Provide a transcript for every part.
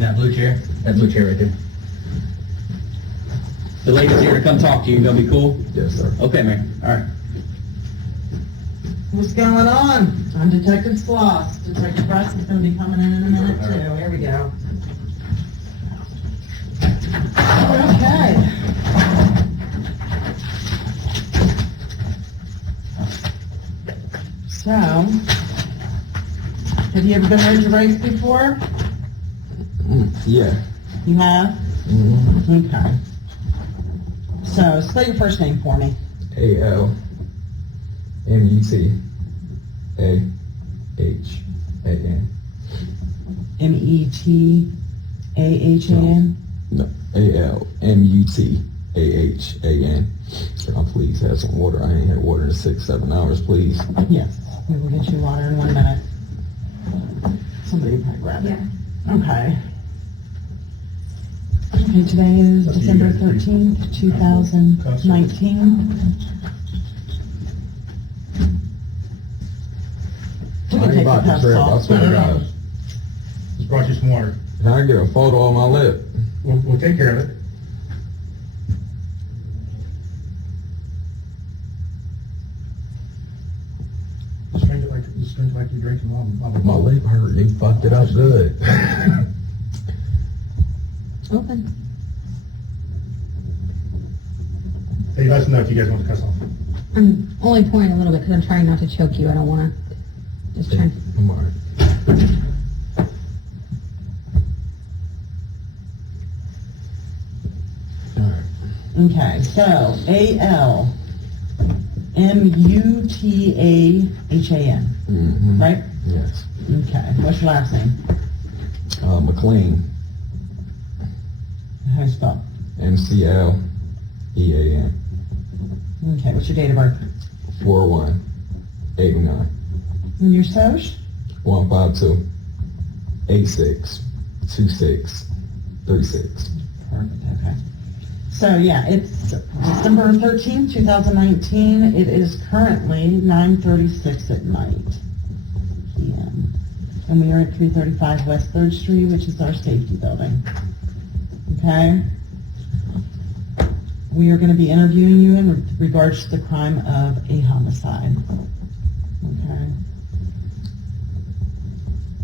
In that blue chair? That blue chair right there. The lady's here to come talk to you. Gonna be cool? Yes, sir. Okay, man. All right. What's going on? I'm Detective Sloss. Detective Russ is going to be coming in a minute, too. Here we go. Okay. So, have you ever been read your rights before? Yeah. You have? Mm-hmm. Okay. So, spell your first name for me. Al-Mutahan. M-E-T-A-H-A-N? No, Al-Mutahan. Can I please have some water? I ain't had water in 6-7 hours, please. Yes, we will get you water in 1 minute. Somebody probably grab it. Yeah. Okay. Okay, today is December 13th, 2019. We I can ain't take about the to trip, I cuffs swear to off. God. Just brought you some water. Can I get a photo on my lip? We'll take care of it. Just drink like you're drinking My lip hurt. You fucked it up good. Open. Hey, let us know if you guys want to cuss off. I'm only pouring a little bit because I'm trying not to choke you. I don't want to. Just trying. I'm alright. Okay, so A-L-M-U-T-A-H-A-N, Mm-hmm. right? Yes. Okay, what's your last name? McLean. How do you spell? MCLEAN. Okay, what's your date of birth? 4189. And your social? 152 86 26 36. Perfect, okay. So, yeah, it's December 13th, 2019. It is currently 9:36 at night, p.m. And we are at 335 West 3rd Street, which is our safety building. Okay? We are going to be interviewing you in regards to the crime of a homicide. Okay?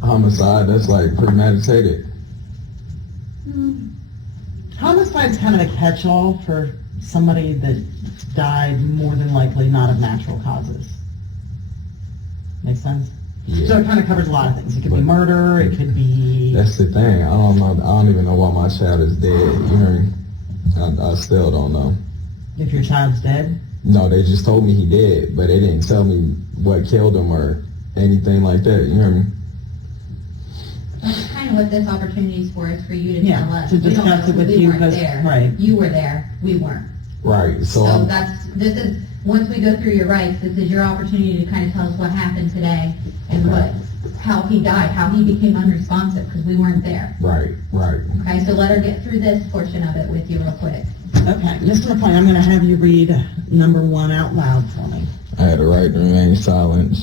Homicide, that's like premeditated. Homicide's kind of a catch-all for somebody that died more than likely not of natural causes. Make sense? Yeah. So it kind of covers a lot of things. It could be murder, it could be... That's the thing. I don't know. I don't even know why my child is dead. You hear me? I still don't know. If your child's dead? No, they just told me he dead, but they didn't tell me what killed him or anything like that. You hear me? That's kind of what this opportunity is for you to tell us. To discuss it with you because, right. You were there, we weren't. Right. So this is, once we go through your rights, this is your opportunity to kind of tell us what happened today and how he died, how he became unresponsive because we weren't there. Right. Okay, so let her get through this portion of it with you real quick. Okay, Mr. McLean, I'm going to have you read number 1 out loud for me. I had the right to remain silent.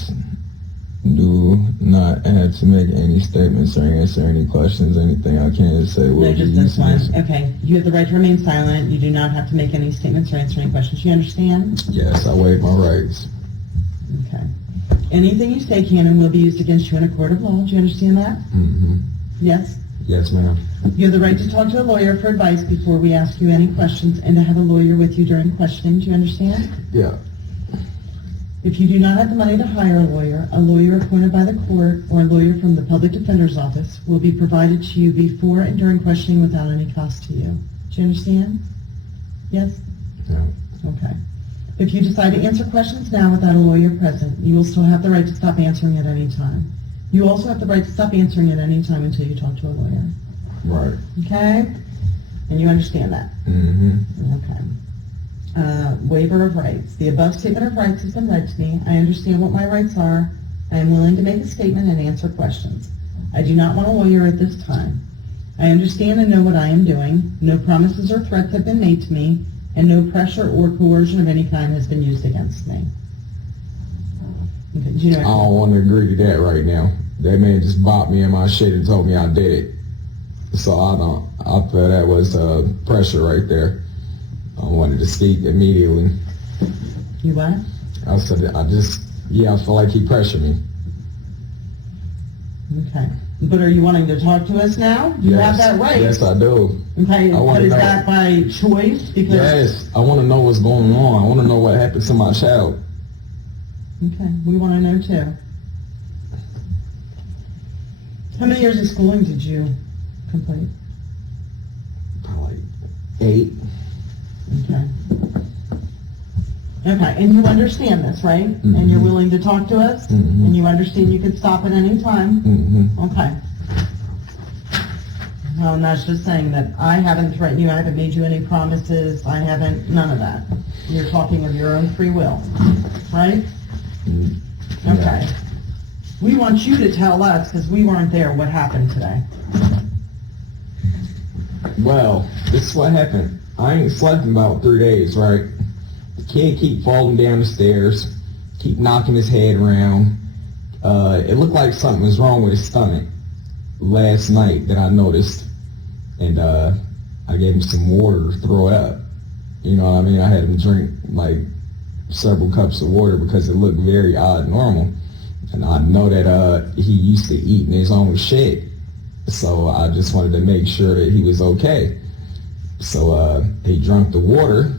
Do not have to make any statements or answer any questions. Anything I can say will No, be just this one. useless. Okay, you have the right to remain silent. You do not have to make any statements or answer any questions. You understand? Yes, I waive my rights. Okay. Anything you say can and will be used against you in a court of law. Do you understand that? Mm-hmm. Yes? Yes, ma'am. You have the right to talk to a lawyer for advice before we ask you any questions and to have a lawyer with you during questioning. Do you understand? Yeah. If you do not have the money to hire a lawyer appointed by the court or a lawyer from the public defender's office will be provided to you before and during questioning without any cost to you. Do you understand? Yes? Yeah. Okay. If you decide to answer questions now without a lawyer present, you will still have the right to stop answering at any time. You also have the right to stop answering at any time until you talk to a lawyer. Right. Okay? And you understand that? Mm-hmm. Okay. Waiver of rights. The above statement of rights has been read to me. I understand what my rights are. I am willing to make a statement and answer questions. I do not want a lawyer at this time. I understand and know what I am doing. No promises or threats have been made to me, and no pressure or coercion of any kind has been used against me. Okay, do you know I don't want to agree to that right now. That man just bopped me in my shit and told me I did it. So I feel that was pressure right there. I wanted to speak immediately. You what? I said, I feel like he pressured me. Okay. But are you wanting to talk to us now? You have that right. Yes, I do. Okay, I wanna but is know. that by choice? Because Yes, I want to know what's going on. I want to know what happened to my child. Okay, we want to know too. How many years of schooling did you complete? Probably 8. Okay. Okay, and you understand this, right? Mm-hmm. And you're willing to talk to us? Mm-hmm. And you understand you can stop at any time? Mm-hmm. Okay. Well, and that's just saying that I haven't threatened you, I haven't made you any promises, I haven't, none of that. You're talking of your own free will, right? Mm-hmm. Okay. We want you to tell us, because we weren't there, what happened today. Well, this is what happened. I ain't slept in about 3 days, right? The kid keep falling down the stairs, keep knocking his head around. It looked like something was wrong with his stomach last night that I noticed. And I gave him some water to throw it up. You know what I mean? I had him drink like several cups of water because it looked very odd normal. And I know that he used to eat in his own shit. So I just wanted to make sure that he was okay. So he drank the water.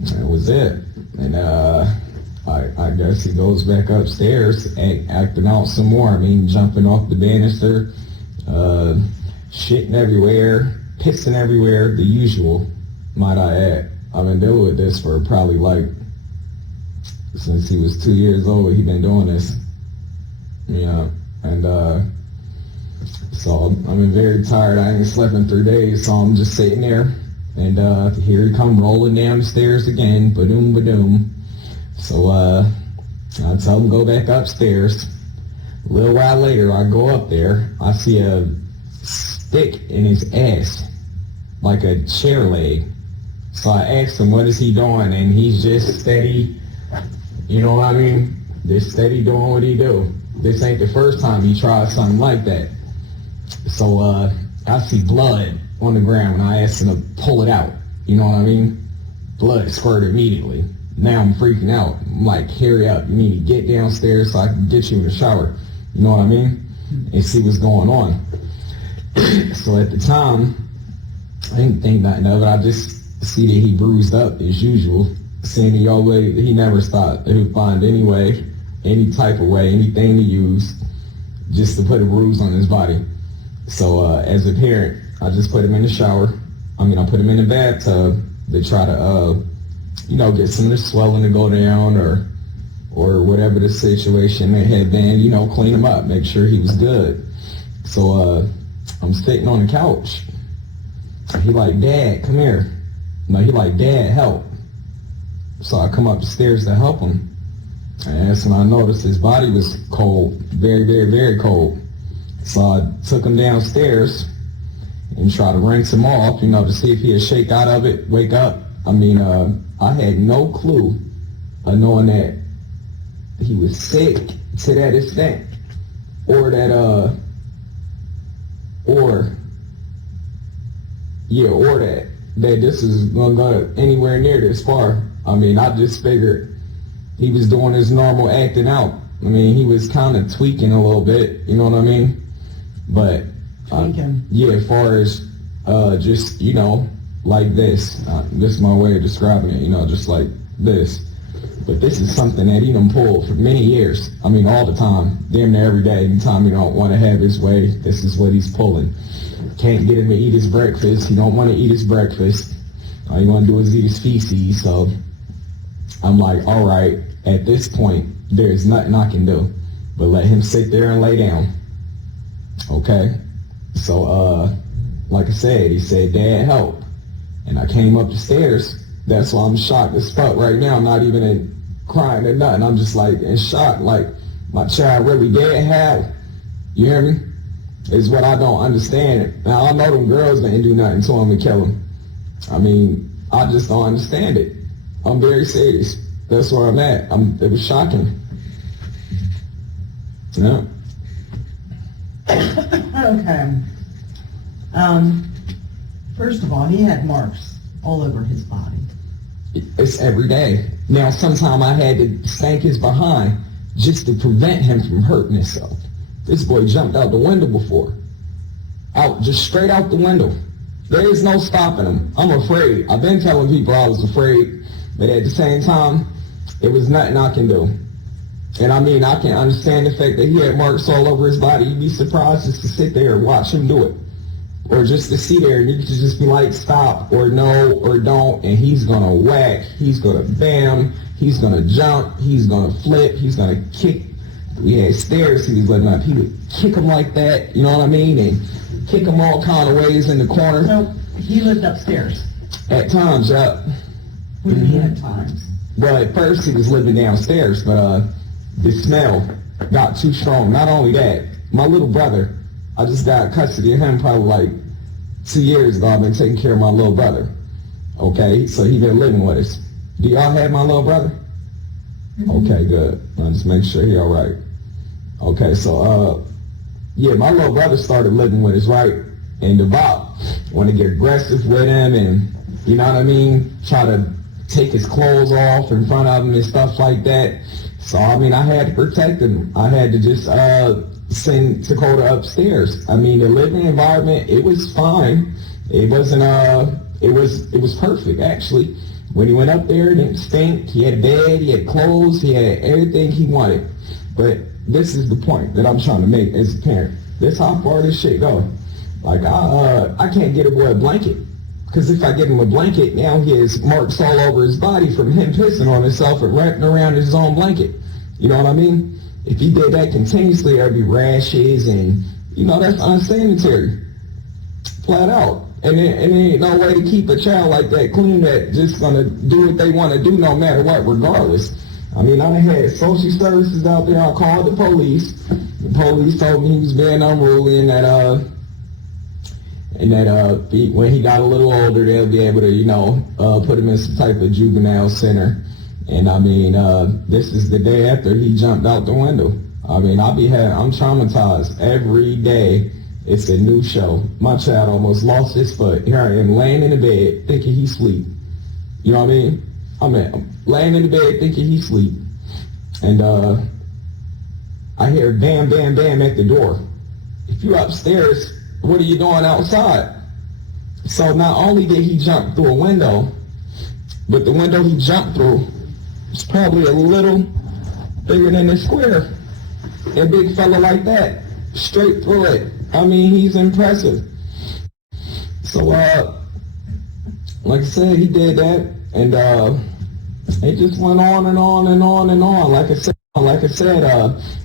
That was it. And I guess he goes back upstairs acting out some more. I mean, jumping off the banister, shitting everywhere, pissing everywhere, the usual, might I add. I've been dealing with this for probably like, since he was 2 years old, he been doing this. Yeah, and so I've been very tired. I ain't slept in 3 days, so I'm just sitting there. And here he come rolling down the stairs again, ba-doom, ba-doom. So I tell him go back upstairs. A little while later, I go up there. I see a stick in his ass, like a chair leg. So I asked him, what is he doing? And he's just steady, you know what I mean? Just steady doing what he do. This ain't the first time he tried something like that. So I see blood on the ground, and I asked him to pull it out. You know what I mean? Blood squirted immediately. Now I'm freaking out. I'm like, hurry up. You need to get downstairs so I can get you in the shower. You know what I mean? And see what's going on. So at the time, I didn't think nothing of it. I just see that he bruised up as usual. Seeing he never stopped. He would find any way, any type of way, anything to use just to put a bruise on his body. So as a parent, I just put him in the shower. I put him in the bathtub to try to, get some of the swelling to go down or whatever the situation may have been, clean him up, make sure he was good. So I'm sitting on the couch. He like, Dad, come here. No, he like, Dad, help. So I come up the stairs to help him. And that's when I noticed his body was cold, very, very, very cold. So I took him downstairs and tried to rinse him off, to see if he'd shake out of it, wake up. I had no clue of knowing that he was sick to that extent, or that this is gonna go anywhere near this far. I just figured he was doing his normal acting out. He was kind of tweaking a little bit, you know what I mean? But as far as just like this. This is my way of describing it, just like this. But this is something that he done pulled for many years. All the time, damn near every day. Anytime he don't want to have his way, this is what he's pulling. Can't get him to eat his breakfast. He don't want to eat his breakfast. All he want to do is eat his feces. So I'm like, all right, at this point, there's nothing I can do but let him sit there and lay down. Okay? So, like I said, he said, Dad, help. And I came up the stairs. That's why I'm shocked as fuck right now. I'm not even crying or nothing. I'm just like in shock. Like, my child really dead? How? You hear me? Is what I don't understand. Now, I know them girls didn't do nothing to him and kill him. I just don't understand it. I'm very serious. That's where I'm at. It was shocking. Yeah. Okay. First of all, he had marks all over his body. It's every day. Now, sometime I had to spank his behind just to prevent him from hurting himself. This boy jumped out the window before. Just straight out the window. There is no stopping him. I'm afraid. I've been telling people I was afraid, but at the same time, it was nothing I can do. And I mean, I can understand the fact that he had marks all over his body. You'd be surprised just to sit there and watch him do it. Or just to see there and you could just be like, stop, or no, or don't, and he's going to whack, he's going to bam, he's going to jump, he's going to flip, he's going to kick. We had stairs he was living up. He would kick them like that, you know what I mean, and kick them all kind of ways in the corner. So he lived upstairs. At times, What do you mean at times? Well, at first he was living downstairs, but the smell got too strong. Not only that, my little brother, I just got custody of him probably like 2 years ago. I've been taking care of my little brother. Okay, so he been living with us. Do y'all have my little brother? Okay, good. I'll just make sure he all right. Okay, so yeah, my little brother started living with us, right? And the Bob want to get aggressive with him and, you know what I mean, try to take his clothes off in front of him and stuff like that. So, I mean, I had to protect him. I had to just send Takoda upstairs. I mean, the living environment, it was fine. It wasn't, it was perfect, actually. When he went up there, it didn't stink. He had a bed, he had clothes, he had everything he wanted. But this is the point that I'm trying to make as a parent. This how far this shit go. Like, I can't get a boy a blanket. Because if I give him a blanket, now he has marks all over his body from him pissing on himself and wrapping around his own blanket. You know what I mean? If he did that continuously, there'd be rashes and, you know, that's unsanitary. Flat out. And there ain't no way to keep a child like that clean that just going to do what they want to do no matter what, regardless. I mean, I done had social services out there. I called the police. The police told me he was being unruly and that when he got a little older, they'll be able to, you know, put him in some type of juvenile center. And I mean, this is the day after he jumped out the window. I mean, I'm traumatized every day. It's a new show. My child almost lost his foot. Here I am laying in the bed thinking he's asleep. You know what I mean? I'm laying in the bed thinking he's asleep. And I hear bam, bam, bam at the door. If you're upstairs, what are you doing outside? So not only did he jump through a window, but the window he jumped through is probably a little bigger than a square. A big fella like that, straight through it. I mean, he's impressive. So, like I said, he did that, and it just went on and on and on and on. Like I said,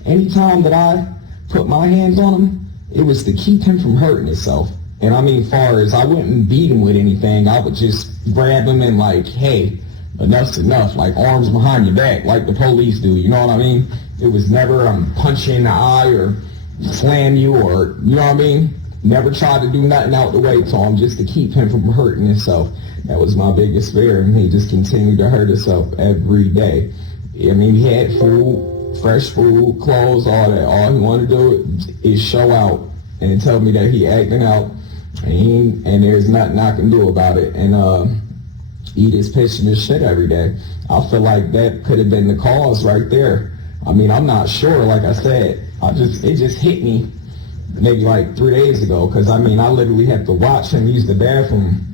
anytime that I put my hands on him, it was to keep him from hurting himself. And I mean, far as I wouldn't beat him with anything, I would just grab him and like, hey, enough's enough, like arms behind your back, like the police do, you know what I mean? It was never punch you in the eye or slam you or, you know what I mean? Never tried to do nothing out the way to him just to keep him from hurting himself. That was my biggest fear, and he just continued to hurt himself every day. I mean, he had food, fresh food, clothes, all that. All he wanted to do is show out and tell me that he acting out, and there's nothing I can do about it. And eat his piss and his shit every day. I feel like that could have been the cause right there. I mean, I'm not sure. Like I said, it just hit me maybe like 3 days ago, because I mean, I literally have to watch him use the bathroom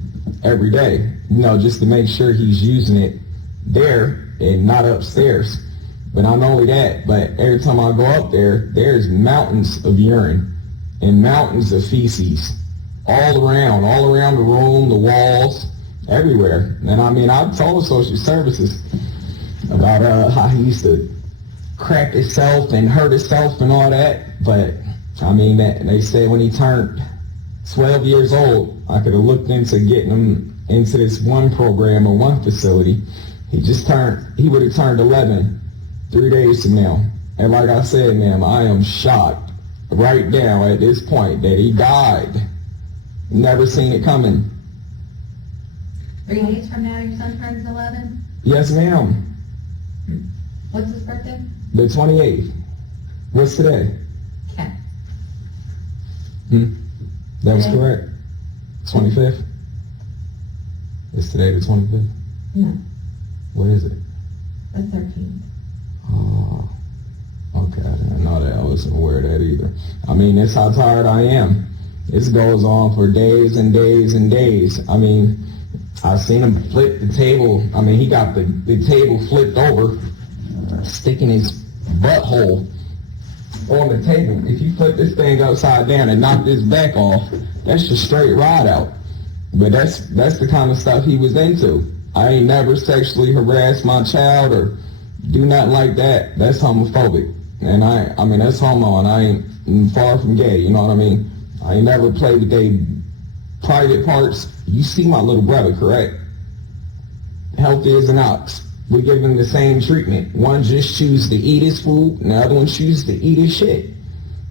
every day, you know, just to make sure he's using it there and not upstairs. But not only that, but every time I go up there, there's mountains of urine and mountains of feces all around the room, the walls, everywhere. And I mean, I told social services about how he used to crack himself and hurt himself and all that. But I mean, they said when he turned 12 years old, I could have looked into getting him into this one program or one facility. He would have turned 11 3 days from now. And like I said, ma'am, I am shocked right now at this point that he died. Never seen it coming. 3 days from now, your son turns 11? Yes, ma'am. What's his birthday? The 28th. What's today? Okay. That was correct. 25th? Is today the 25th? No, What is it? the 13th. Oh, okay. I didn't know that. I wasn't aware of that either. I mean, that's how tired I am. This goes on for days and days and days. I mean, I've seen him flip the table. I mean, he got the table flipped over, sticking his butthole on the table. If you flip this thing upside down and knock this back off, that's just straight ride out. But that's the kind of stuff he was into. I ain't never sexually harassed my child or do nothing like that. That's homophobic. And I mean, that's homo, and I ain't far from gay, you know what I mean? I ain't never played with they private parts. You see my little brother, correct? Healthy as an ox. We give him the same treatment. One just chooses to eat his food, and the other one chooses to eat his shit.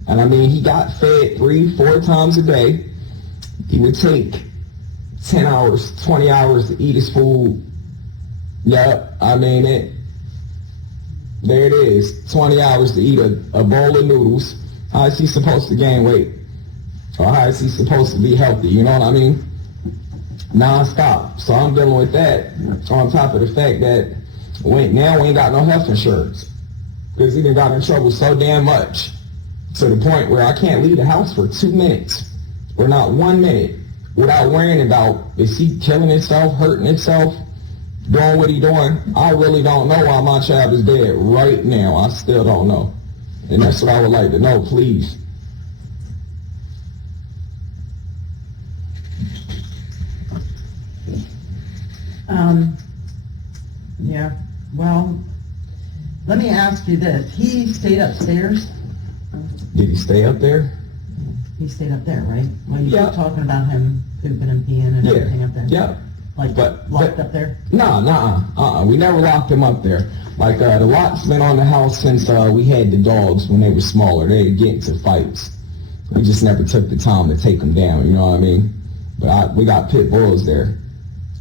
And I mean, he got fed 3-4 times a day. He would take 10 hours, 20 hours to eat his food. Yep, I mean it. There it is. 20 hours to eat a bowl of noodles. How is he supposed to gain weight? Or how is he supposed to be healthy? You know what I mean? Non-stop. So I'm dealing with that on top of the fact that now we ain't got no health insurance. Because he done got in trouble so damn much to the point where I can't leave the house for 2 minutes or not 1 minute without worrying about, is he killing himself, hurting himself, doing what he doing? I really don't know why my child is dead right now. I still don't know. And that's what I would like to know, please. Yeah, well, let me ask you this. He stayed upstairs? Did he stay up there? He stayed up there, right? Well, you Yeah. keep talking about him pooping and peeing and everything up there. Yeah. Like, locked up there? We never locked him up there. Like, the lock's been on the house since we had the dogs when they were smaller. They'd get into fights. We just never took the time to take them down, you know what I mean? But we got pit bulls there.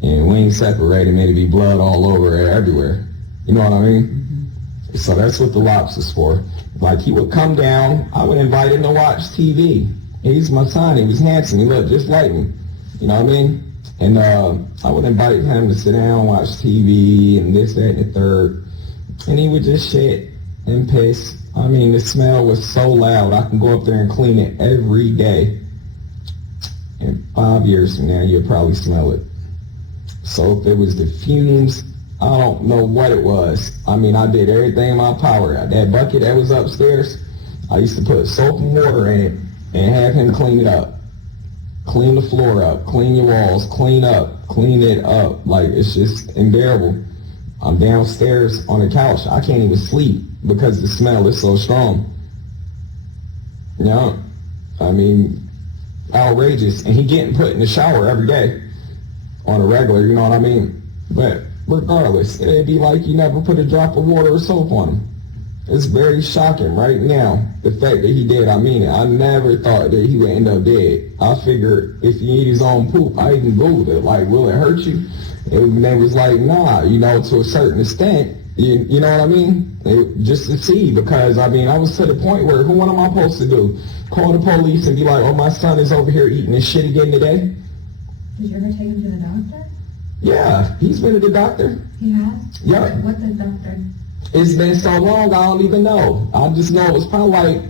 And we ain't separated, made it be blood all over everywhere. You know what I mean? Mm-hmm. So that's what the locks is for. Like, he would come down, I would invite him to watch TV. He's my son, he was handsome, he looked just like me. You know what I mean? And I would invite him to sit down, watch TV, and this, that, and the third. And he would just shit and piss. I mean, the smell was so loud, I can go up there and clean it every day. And 5 years from now, you'll probably smell it. So if it was the fumes, I don't know what it was. I mean, I did everything in my power. That bucket that was upstairs, I used to put soap and water in it and have him clean it up. Clean the floor up, clean your walls, clean it up. Like, it's just unbearable. I'm downstairs on the couch. I can't even sleep because the smell is so strong. You know, I mean, outrageous. And he getting put in the shower every day on a regular, you know what I mean? But regardless, it'd be like you never put a drop of water or soap on him. It's very shocking right now, the fact that he did. I mean it. I never thought that he would end up dead. I figured if he eat his own poop, I even Googled it, like, will it hurt you? And they was like, nah, you know, to a certain extent, you know what I mean? Just to see, because, I mean, I was to the point where, what am I supposed to do? Call the police and be like, oh, my son is over here eating his shit again today? Did you ever take him to the doctor? Yeah, he's been to the doctor. He has? Yeah. What's the doctor? It's been so long, I don't even know. I just know it was probably like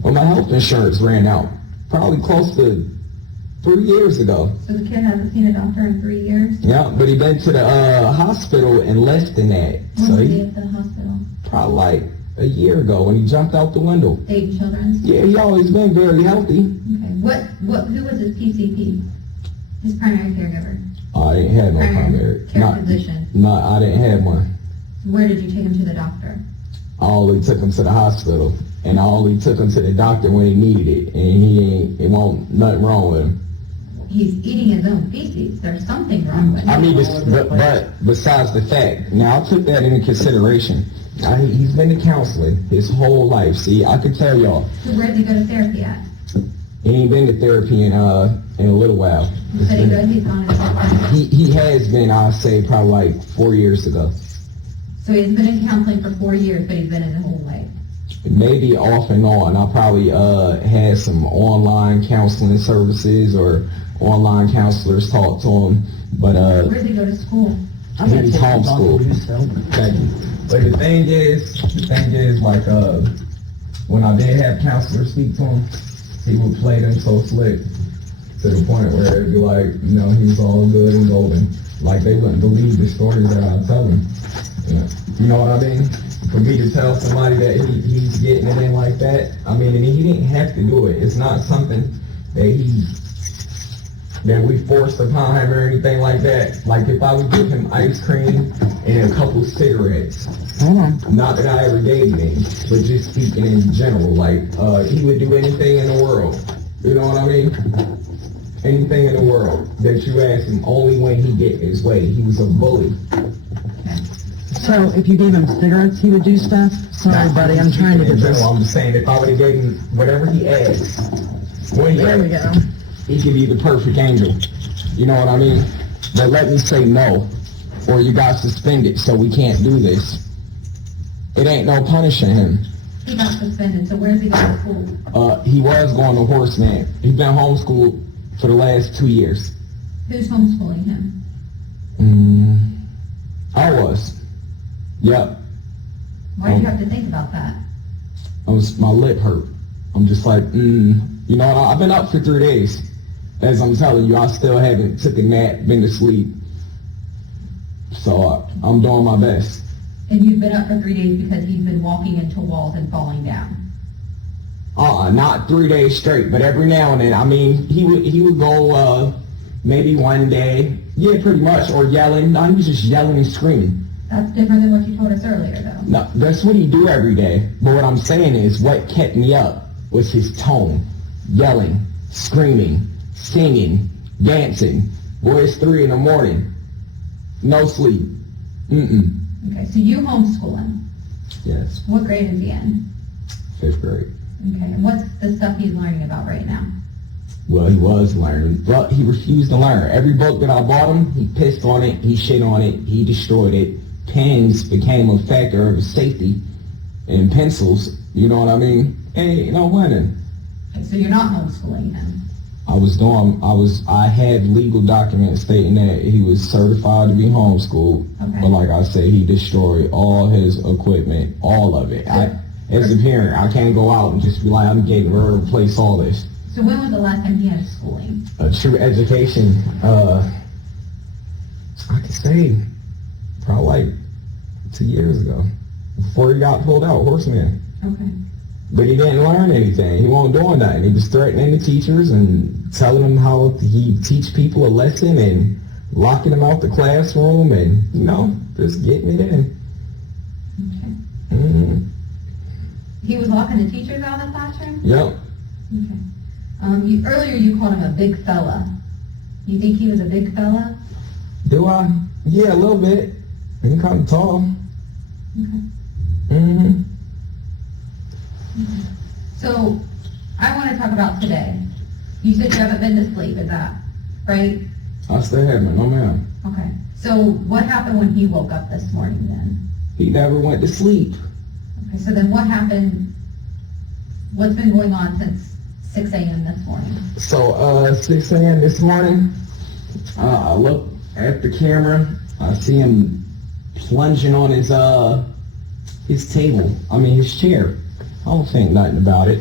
when my health insurance ran out. Probably close to 3 years ago. So the kid hasn't seen a doctor in 3 years? Yeah, but he been to the hospital in less than that. When was he at the hospital? Probably like a year ago when he jumped out the window. Dayton Children's? Yeah, he always been very healthy. Okay. Who was his PCP? His primary caregiver? I didn't have no primary care physician? No, I didn't have one. Where did you take him to the doctor? I only took him to the hospital, and I only took him to the doctor when he needed it, and it won't nothing wrong with him. He's eating his own feces. There's something wrong with him. I mean, but besides the fact, now I took that into consideration. He's been to counseling his whole life. See, I could tell y'all. So where did he go to therapy at? He ain't been to therapy in a little while. He's gone in therapy. He has been, I'd say, probably like 4 years ago. So he's been in counseling for 4 years, but he's been his whole life. Maybe off and on. I probably had some online counseling services or online counselors talk to him, but Where does he go to school? I'm he gonna was take him homeschooled. to so. Thank you. But the thing is, like, when I did have counselors speak to him, he would play them so slick to the point where it'd be like, you know, he's all good and golden. Like, they wouldn't believe the stories that I tell them. You know what I mean? For me to tell somebody that he's getting it in like that, I mean, and he didn't have to do it. It's not something that we forced upon him or anything like that. Like, if I would give him ice cream and a couple cigarettes, not that I ever gave him any, but just speaking in general, like, he would do anything in the world. You know what I mean? Anything in the world that you ask him, only when he get his way. He was a bully. So if you gave him cigarettes, he would do stuff? Sorry, buddy, I'm trying to in get this. general. I'm just saying, if I would have gave him whatever he asked, when he There we asked, go. he could be the perfect angel. You know what I mean? But let me say no, or you got suspended, so we can't do this. It ain't no punishing him. He got suspended, so where's he going to school? He was going to Horseman. He's been homeschooled for the last 2 years. Who's homeschooling him? I was. Yep. Why do you have to think about that? My lip hurt. I'm just like, You know, I've been up for 3 days. As I'm telling you, I still haven't took a nap, been to sleep. So I'm doing my best. And you've been up for 3 days because he's been walking into walls and falling down. Not 3 days straight, but every now and then. I mean, he would go maybe one day, yeah, pretty much, or yelling. No, he was just yelling and screaming. That's different than what you told us earlier, though. No, that's what he do every day. But what I'm saying is, what kept me up was his tone, yelling, screaming, singing, dancing. Boy, it's 3 in the morning, no sleep. Okay, so you homeschool him. Yes, What grade is he in? 5th grade. Okay, and what's the stuff he's learning about right now? Well, he was learning, but he refused to learn. Every book that I bought him, he pissed on it, he shit on it, he destroyed it. Pens became a factor of safety, and pencils, you know what I mean? Ain't no winning. Okay, so you're not homeschooling him. I had legal documents stating that he was certified to be homeschooled, Okay. but like I said, he destroyed all his equipment, all of it. As a parent, I can't go out and just be like, I'm getting ready to replace all this. So when was the last time he had schooling? A true education, I could say probably like 2 years ago, before he got pulled out, Horseman. Okay. But he didn't learn anything. He wasn't doing nothing. He was threatening the teachers and telling them how he teach people a lesson and locking them out the classroom and, you know, just getting it in. Okay. He was locking the teachers out of the classroom? Yep. Okay. Earlier you called him a big fella. You think he was a big fella? Do I? Yeah, a little bit. He's kind of tall. Okay. So, I want to talk about today. You said you haven't been to sleep, is that right? I still haven't, no ma'am. Okay. So, what happened when he woke up this morning then? He never went to sleep. Okay, so then what happened? What's been going on since 6 a.m. this morning? So, 6 a.m. this morning, I look at the camera. I see him plunging on his table. His chair. I don't think nothing about it.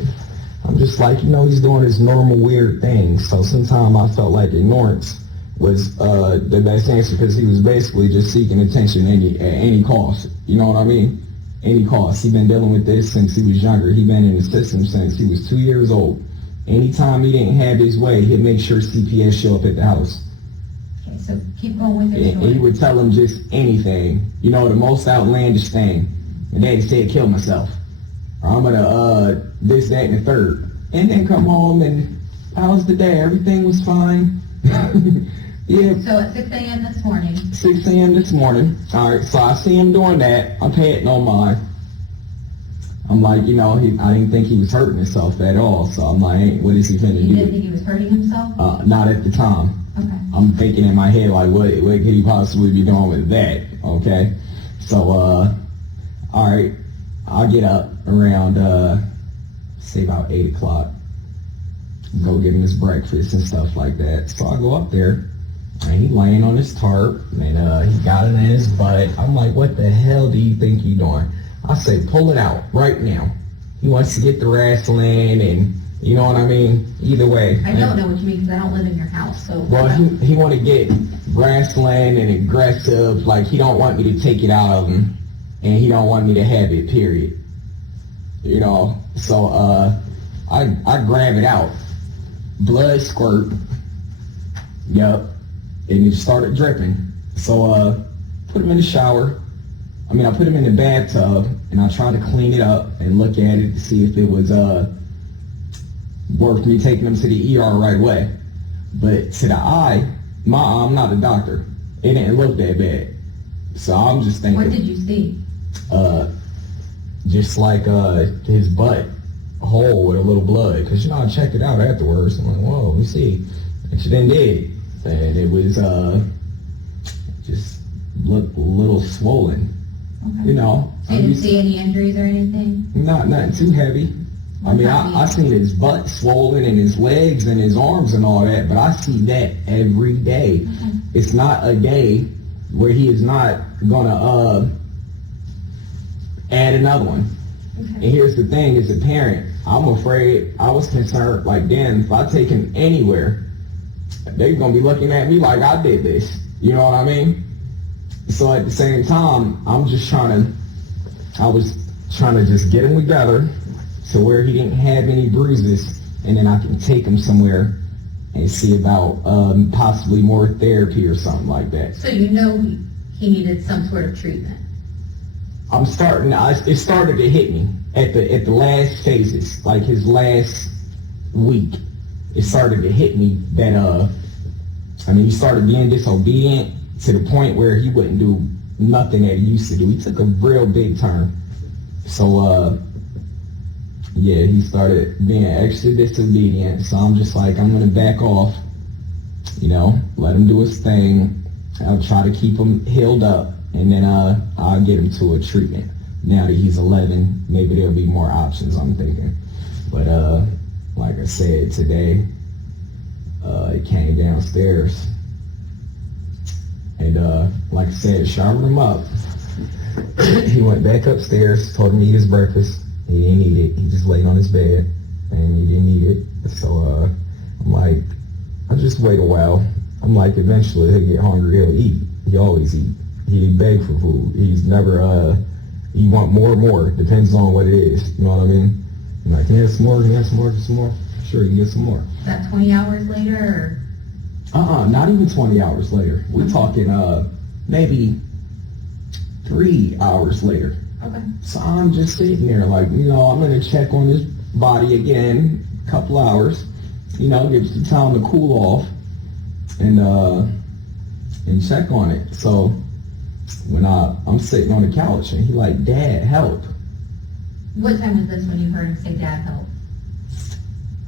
I'm just like, he's doing his normal weird things. So sometimes I felt like ignorance was the best answer, because he was basically just seeking attention at any cost. You know what I mean? Any cost. He's been dealing with this since he was younger. He's been in the system since he was 2 years old. Anytime he didn't have his way, he'd make sure CPS show up at the house. Okay, so keep going with your And story. he would tell him just anything. The most outlandish thing. And then he said, kill myself. Or I'm gonna, this, that, and the third. And then come home and, how was the day? Everything was fine. Yeah. So at 6 a.m. this morning, 6 a.m. this morning. All right, so I see him doing that. I'm paying no mind. I'm like, I didn't think he was hurting himself at all. So I'm like, what is he finna you do? didn't think he was hurting himself? Not at the time. Okay. I'm thinking in my head, like, what could he possibly be doing with that? Okay. So, all right, I'll get up around, say about 8 o'clock. go get him his breakfast and stuff like that. So I go up there, and he laying on his tarp, and he got it in his butt. I'm like, what the hell do you think you're doing? I say, pull it out right now. He wants to get the wrestling, and you know what I mean? Either way. I don't know what you mean because I don't live in your house, so. Well, he want to get wrestling and aggressive. Like, he don't want me to take it out of him, and he don't want me to have it, period. You know? So, I grab it out. Blood squirt. Yup. And it started dripping. So, put him in the shower. I put him in the bathtub, and I tried to clean it up and look at it to see if it was worth me taking him to the ER right away. But to the eye, I'm not a doctor. It didn't look that bad. So I'm just thinking. What did you see? Just like his butt hole with a little blood. Because, I checked it out afterwards. I'm like, whoa, let me see. And she then did. And it was just looked a little swollen. Okay. So you didn't see any injuries or anything? Nothing too heavy. I seen his butt swollen and his legs and his arms and all that, but I see that every day. Okay. It's not a day where he is not gonna add another one. Okay. And here's the thing, as a parent, I'm afraid, I was concerned, like, damn, if I take him anywhere, they're gonna be looking at me like I did this. You know what I mean? So at the same time, I was trying to just get him together to where he didn't have any bruises, and then I can take him somewhere and see about possibly more therapy or something like that. So you know he needed some sort of treatment? It started to hit me at the last phases, like his last week. It started to hit me that, he started being disobedient to the point where he wouldn't do nothing that he used to do. He took a real big turn. So, he started being extra disobedient. So I'm just like, I'm going to back off, let him do his thing. I'll try to keep him healed up, and then I'll get him to a treatment. Now that he's 11, maybe there'll be more options, I'm thinking. But like I said, today, it came downstairs. And like I said, showered him up. He went back upstairs, told him to eat his breakfast. He didn't eat it. He just laid on his bed, and he didn't eat it. So I'm like, I just wait a while. I'm like, eventually he'll get hungry, he'll eat. He always eat. He beg for food. He's never, he want more and more. Depends on what it is. You know what I mean? I'm like, yeah, some more, yeah, some more, some more. Sure, you can get some more. Is that 20 hours later, or? Not even 20 hours later. We're talking, maybe 3 hours later. Okay. So I'm just sitting there like, I'm going to check on his body again, a couple hours, give it some time to cool off and check on it. So when I'm sitting on the couch and he like, Dad, help. What time was this when you heard him say, Dad, help?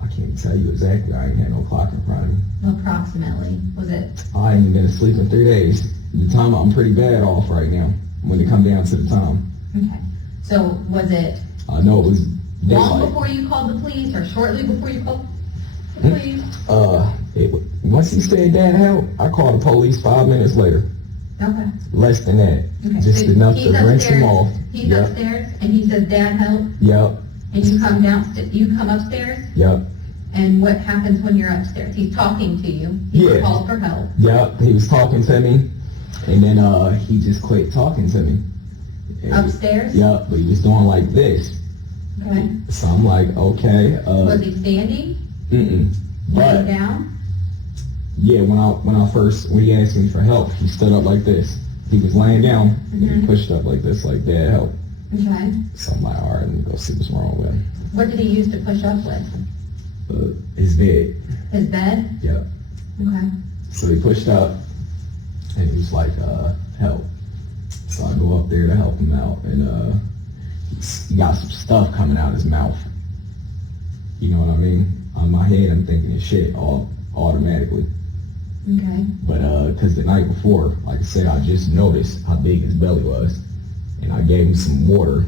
I can't tell you exactly. I ain't had no clock in front of me. Approximately. Was it? I ain't been asleep in 3 days. The time, I'm pretty bad off right now when it come down to the time. Okay. So was it I know it was daylight. long before you called the police or shortly before you called the police? Once he said, Dad, help, I called the police 5 minutes later. Okay. Less than that. Okay. Just So enough he's to rinse him off. He's upstairs and he says, Dad, help. Yep. And you come downstairs, you come upstairs? Yep. And what happens when you're upstairs? He's talking to you. He called for help. Yep. He was talking to me, and then he just quit talking to me. And Upstairs? Yep. But he was doing like this. Okay. So I'm like, okay. Was he standing? Mm-mm. Laying But down? yeah, when he asked me for help, he stood up like this. He was laying down, and he pushed up like this, like, Dad, help. Okay. So I'm like, all right, let me go see what's wrong with him. What did he use to push up with? His bed. His bed? Yep. Okay. So he pushed up, and he was like, help. So I go up there to help him out, and he got some stuff coming out of his mouth. You know what I mean? On my head, I'm thinking of shit automatically. Okay. But because the night before, like I said, I just noticed how big his belly was, and I gave him some water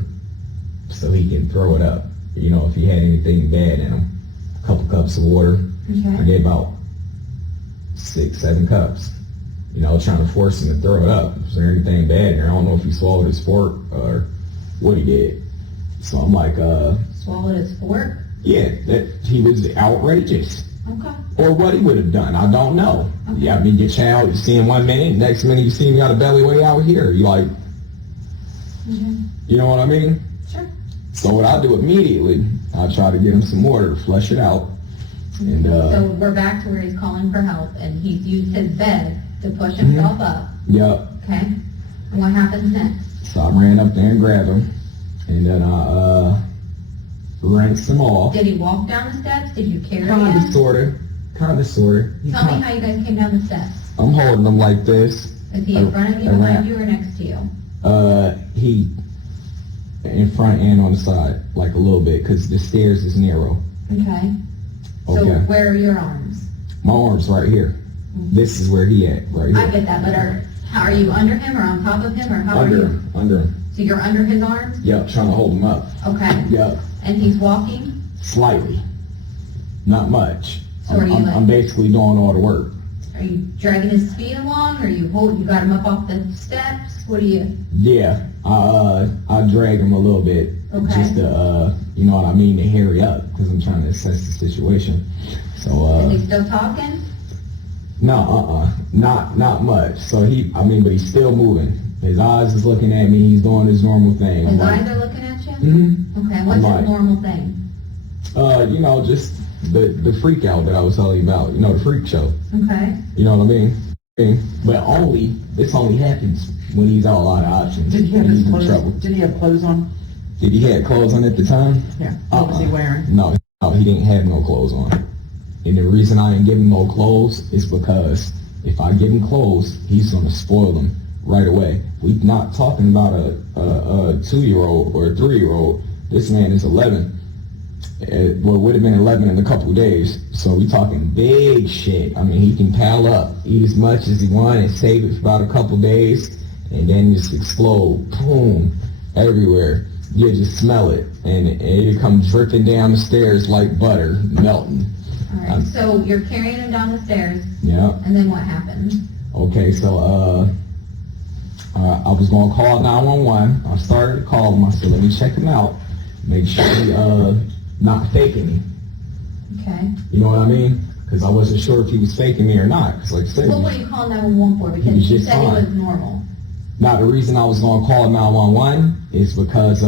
so he can throw it up. If he had anything bad in him. a couple cups of water. I Okay. gave about 6, 7 cups. You know, trying to force him to throw it up. Is there anything bad in there? I don't know if he swallowed his fork or what he did. So I'm like, Swallowed his fork? yeah, that he was outrageous. Okay. Or what he would have done, I don't know. Okay. Yeah, I mean, your child, you see him 1 minute, next minute you see him got a belly way out here. You like, Okay. you know what I mean? Sure. So what I do immediately, I try to get him some water to flush it out. And So we're back to where he's calling for help, and he's used his bed to push himself up. yep. Okay. And what happens next? So I ran up there and grabbed him, and then I rinsed him off. Did he walk down the steps? Did you carry Kind of, him? sorta. Tell me how you guys came down the steps. I'm holding him like this. Is he in front of you, behind you, or next to you? He in front and on the side, like a little bit, because the stairs is narrow. Okay. So Okay. where are your arms? My arm's right here. This is where he at, right I here. get that, but are you under him or on top of him, or how are you? Under him. So you're under his arms? Yep, trying to hold him up. Okay. Yep, And he's walking? slightly. Not much. So are you like- I'm basically doing all the work. Are you dragging his feet along? Or you got him up off the steps? What do you? Yeah, I drag him a little bit, Okay. just to, you know what I mean, to hurry up, because I'm trying to assess the situation. So, Is he still talking? no, not much. So but he's still moving. His eyes is looking at me. He's doing his normal thing. His eyes are looking at you? Mm-hmm. Okay. What's like- his normal thing? You know, just the freak out that I was telling you about. You know, the freak show. Okay. You know what I mean? But this only happens when he's out a lot of options. Did he have when his he's in trouble. clothes? Did he have clothes on? Did he have clothes on at the time? Yeah. What was he wearing? No, he didn't have no clothes on. And the reason I didn't give him no clothes is because if I give him clothes, he's gonna spoil them right away. We're not talking about a 2-year-old or a 3-year-old. This man is 11. It would have been 11 in a couple of days. So we talking big shit. I mean, he can pile up, eat as much as he wants, and save it for about a couple of days, and then just explode, boom, everywhere. You just smell it, and it come dripping down the stairs like butter, melting. All right. So you're carrying him down the stairs, Yeah. and then what happens? Okay, so I was gonna call 911. I started to call him. I said, let me check him out, make sure he not faking me. Okay. You know what I mean? Because I wasn't sure if he was faking me or not. Because like I said, What were you calling 911 for? Because was you just said he fine. was normal. now the reason I was gonna call 911 is because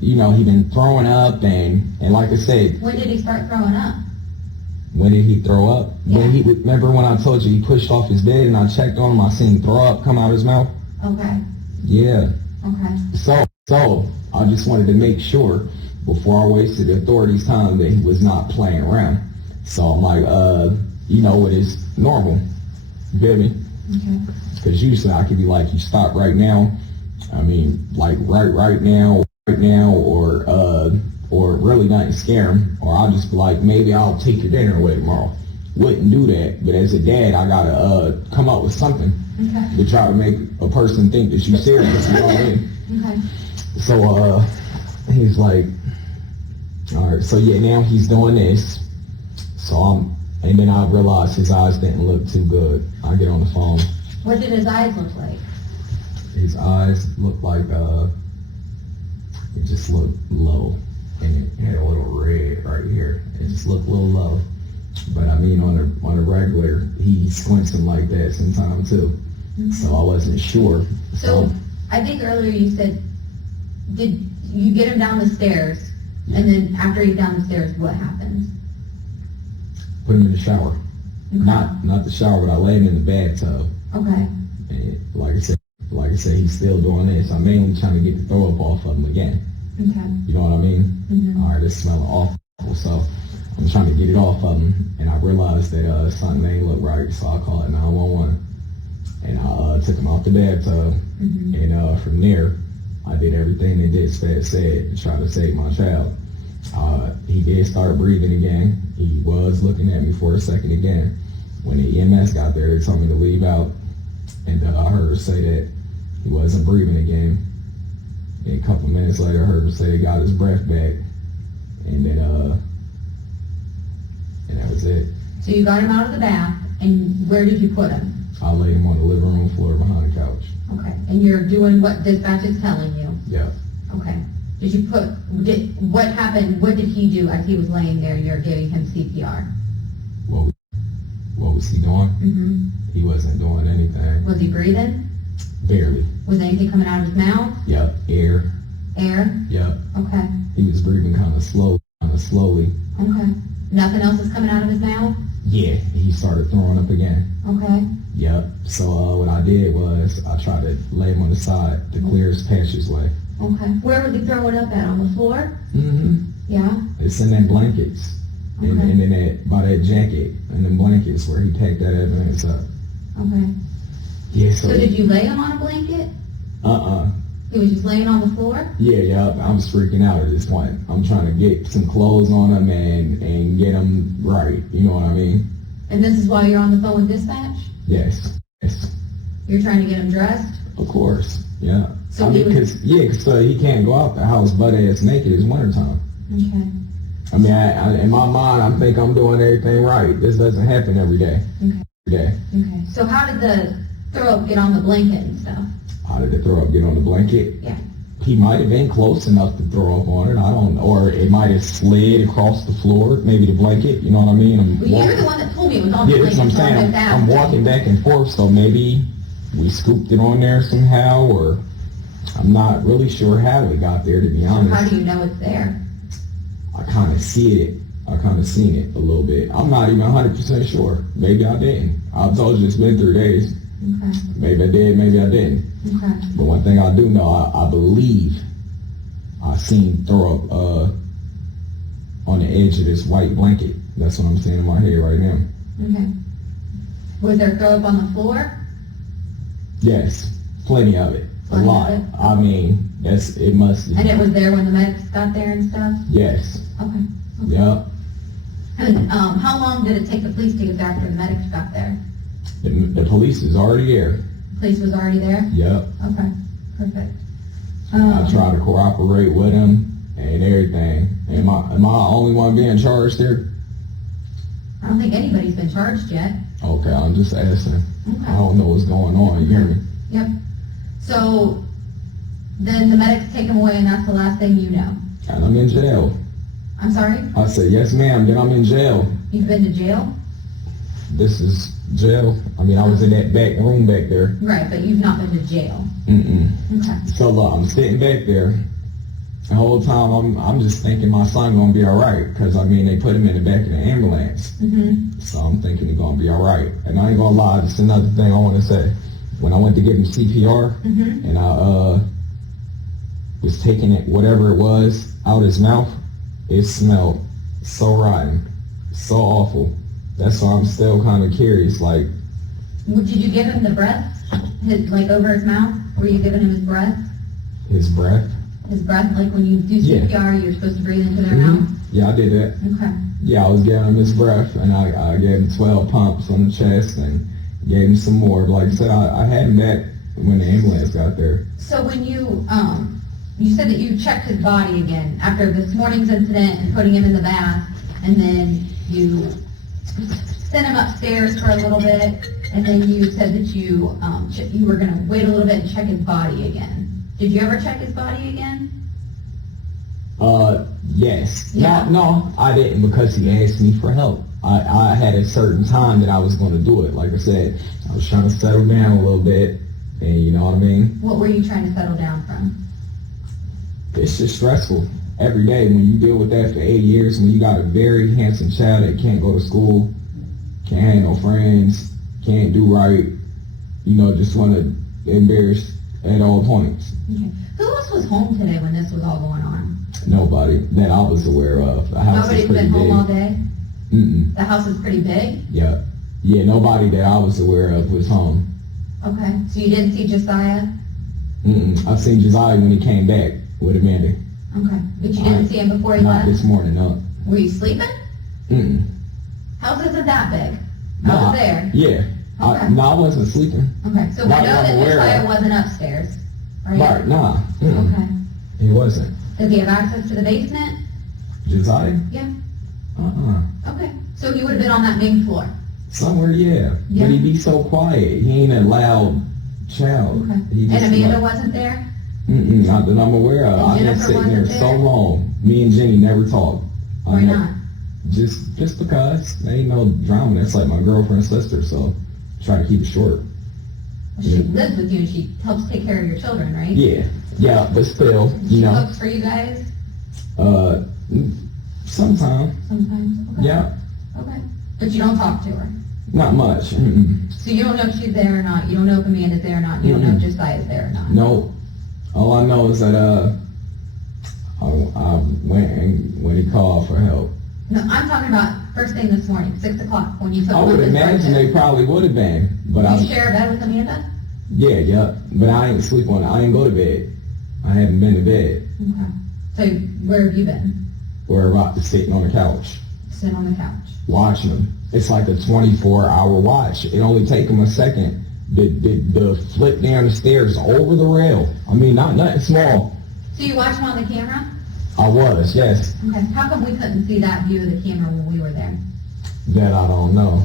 you know, he been throwing up and like I said, When did he start throwing up? when did he throw up? Yeah. When remember when I told you he pushed off his bed and I checked on him, I seen throw up come out of his mouth? Okay. Yeah. Okay. So I just wanted to make sure before I wasted the authorities' time that he was not playing around. So I'm like, you know, it is normal. You get me? Okay. Because usually I could be like, you stop right now. I mean, like right now, or really not scare him. Or I'll just be like, maybe I'll take your dinner away tomorrow. Wouldn't do that. But as a dad, I gotta come up with something Okay. to try to make a person think that you're serious. You know what I mean? Okay. So he's like, all right, so yeah, now he's doing this. So and then I realized his eyes didn't look too good. I get on the phone. What did his eyes look like? His eyes looked like, it just looked low. And it had a little red right here. It just looked a little low. But I mean, on a regular, he squints them like that sometimes too. So I wasn't sure. So I think earlier you said, did you get him down the stairs? Yeah. And then after he's down the stairs, what happens? Put him in the shower. Okay. Not the shower, but I laid him in the bathtub. Okay. And like I said, he's still doing this. I'm mainly trying to get the throw up off of him again. Okay. You know what I mean? Mhm. All right, it's smelling awful. So I'm trying to get it off of him, and I realized that something ain't look right. So I called 911, and I took him out the bathtub, Mhm. and from there, I did everything that Dispatch said to try to save my child. He did start breathing again. He was looking at me for a second again. When the EMS got there, they told me to leave out, and I heard her say that he wasn't breathing again. And a couple minutes later, I heard her say he got his breath back, and then So you got him out of the bath, and where did you put him? I laid him on the living room floor behind the couch. Okay, and you're doing what dispatch is telling you? Yeah. Okay. What happened, what did he do as he was laying there, you're giving him CPR? What was he doing? Mm-hmm. He wasn't doing anything. Was he breathing? Barely. Was anything coming out of his mouth? Yep. Air. Air? Yep. Okay. He was breathing kind of slowly. Okay. Nothing else is coming out of his mouth? Yeah. He started throwing up again. Okay. Yep. So what I did was I tried to lay him on the side the clearest passageway. Okay. Where was he throwing up at? On the floor? Mm-hmm. Yeah. It's in them blankets. Okay. And then by that jacket and them blankets where he packed that evidence up. Okay. Yeah, So did you lay him on a blanket? He was just laying on the floor? Yeah, I was freaking out at this point. I'm trying to get some clothes on him and get him right. You know what I mean? And this is why you're on the phone with dispatch? Yes. You're trying to get him dressed? Of course, yeah. So I mean, because he can't go out the house butt ass naked. It's wintertime. Okay. I mean, I in my mind, I think I'm doing everything right. This doesn't happen every day. Okay. Every day. Okay. So how did the throw up get on the blanket and stuff? How did the throw up get on the blanket? Yeah. He might have been close enough to throw up on it. I don't know. Or it might have slid across the floor, maybe the blanket. You know what I mean? Well, you're the one that told me it was on the Yeah, blanket. that's what I'm so saying. just I'm walking back and forth, so maybe we scooped it on there somehow, or I'm not really sure how it got there, to be honest. How do you know it's there? I kind of see it. I kind of seen it a little bit. I'm not even 100% sure. Maybe I didn't. I told you it's been 3 days. Okay. Maybe I did, maybe I didn't. Okay. But one thing I do know, I believe I seen throw up on the edge of this white blanket. That's what I'm seeing in my head right now. Okay. Was there throw up on the floor? Yes, plenty of it. A Plenty of lot. it? I mean, it must. And it was there when the medics got there and stuff? Yes. Okay. Yep. And how long did it take the police to get there after the medics got there? The police is already there. Police was already there? Yep. Okay. Perfect. I try to cooperate with him and everything. Am I the only one being charged here? I don't think anybody's been charged yet. Okay, I'm just asking. Okay. I don't know what's going on. You hear me? Yep. So then the medics take him away, and that's the last thing you know. And I'm in jail. I'm sorry? I said, yes, ma'am. Then I'm in jail. You've been to jail? This is jail. I mean, I was in that back room back there. Right, but you've not been to jail. Mm-mm. Okay. So look, I'm sitting back there. The whole time I'm just thinking my son gonna be all right, because I mean they put him in the back of the ambulance. Mm-hmm. So I'm thinking he's gonna be all right. And I ain't gonna lie, this is another thing I want to say. When I went to give him CPR, Mm-hmm. and I was taking it, whatever it was, out his mouth, it smelled so rotten, so awful. That's why I'm still kind of curious. Like, Did you give him the breath? Like over his mouth? Were you giving him his breath? his breath. His breath, like when you do Yeah. CPR, you're supposed to breathe into their mouth? Yeah, I did that. Okay. Yeah, I was giving him his breath, and I gave him 12 pumps on the chest, and gave him some more. Like I said, I had him back when the ambulance got there. So when you said that you checked his body again after this morning's incident and putting him in the bath, and then you sent him upstairs for a little bit, and then you said that you were going to wait a little bit and check his body again. Did you ever check his body again? Yes. Yeah. No, I didn't, because he asked me for help. I had a certain time that I was going to do it. Like I said, I was trying to settle down a little bit, and you know what I mean? What were you trying to settle down from? It's just stressful every day when you deal with that for 8 years, when you got a very handsome child that can't go to school, can't have no friends, can't do right, just want to embarrass at all points. Okay. Who else was home today when this was all going on? Nobody that I was aware of. The house Nobody's is pretty been home big. all day? Mm-mm. The house is pretty big? Yeah. Yeah, nobody that I was aware of was home. Okay. So you didn't see Josiah? Mm-mm. I've seen Josiah when he came back with Amanda. Okay. But you didn't see him before he Not left? this morning, no. Were you sleeping? Mm-mm. House isn't that big. I Nah. was there. Yeah. Okay. I wasn't sleeping. Okay. So we know Not that I'm that aware Josiah of. wasn't upstairs, right? Right, nah. Mm-mm. Okay. He wasn't. Does he have access to the basement? Josiah? Yeah. Okay, so he would have been on that main floor. Somewhere, yeah. Yeah. But he'd be so quiet. He ain't a loud child. Okay. He And just Amanda like, wasn't there? not that I'm aware of. And I've been Jennifer sitting there wasn't so there? long. Me and Jenny never talked. Why not? Just because. There ain't no drama. That's like my girlfriend's sister, so try to keep it short. She lives with you and she helps take care of your children, right? Yeah, but still, She you know. cooks for you guys Sometime. sometimes? Okay. Yeah, Okay. But you don't talk to her? not much. Mm-mm. So you don't know if she's there or not? You don't know if Amanda's there or not? You don't know if Josiah's there or not? Nope. All I know is that I went and when he called for help. No, I'm talking about first thing this morning, 6 o'clock, when you took I him would up his imagine birthday. they probably would have been, but You share a bed with Amanda? yeah, but I ain't sleep on it. I ain't go to bed. I haven't been to bed. Okay. So where have you been? We're about to sitting on the couch, Sit on the couch. watching them. It's like a 24-hour watch. It only take them a second. The flip down the stairs over the rail. I mean, not nothing small. So you watch him on the camera? I was, yes. Okay. How come we couldn't see that view of the camera when we were there? That I don't know.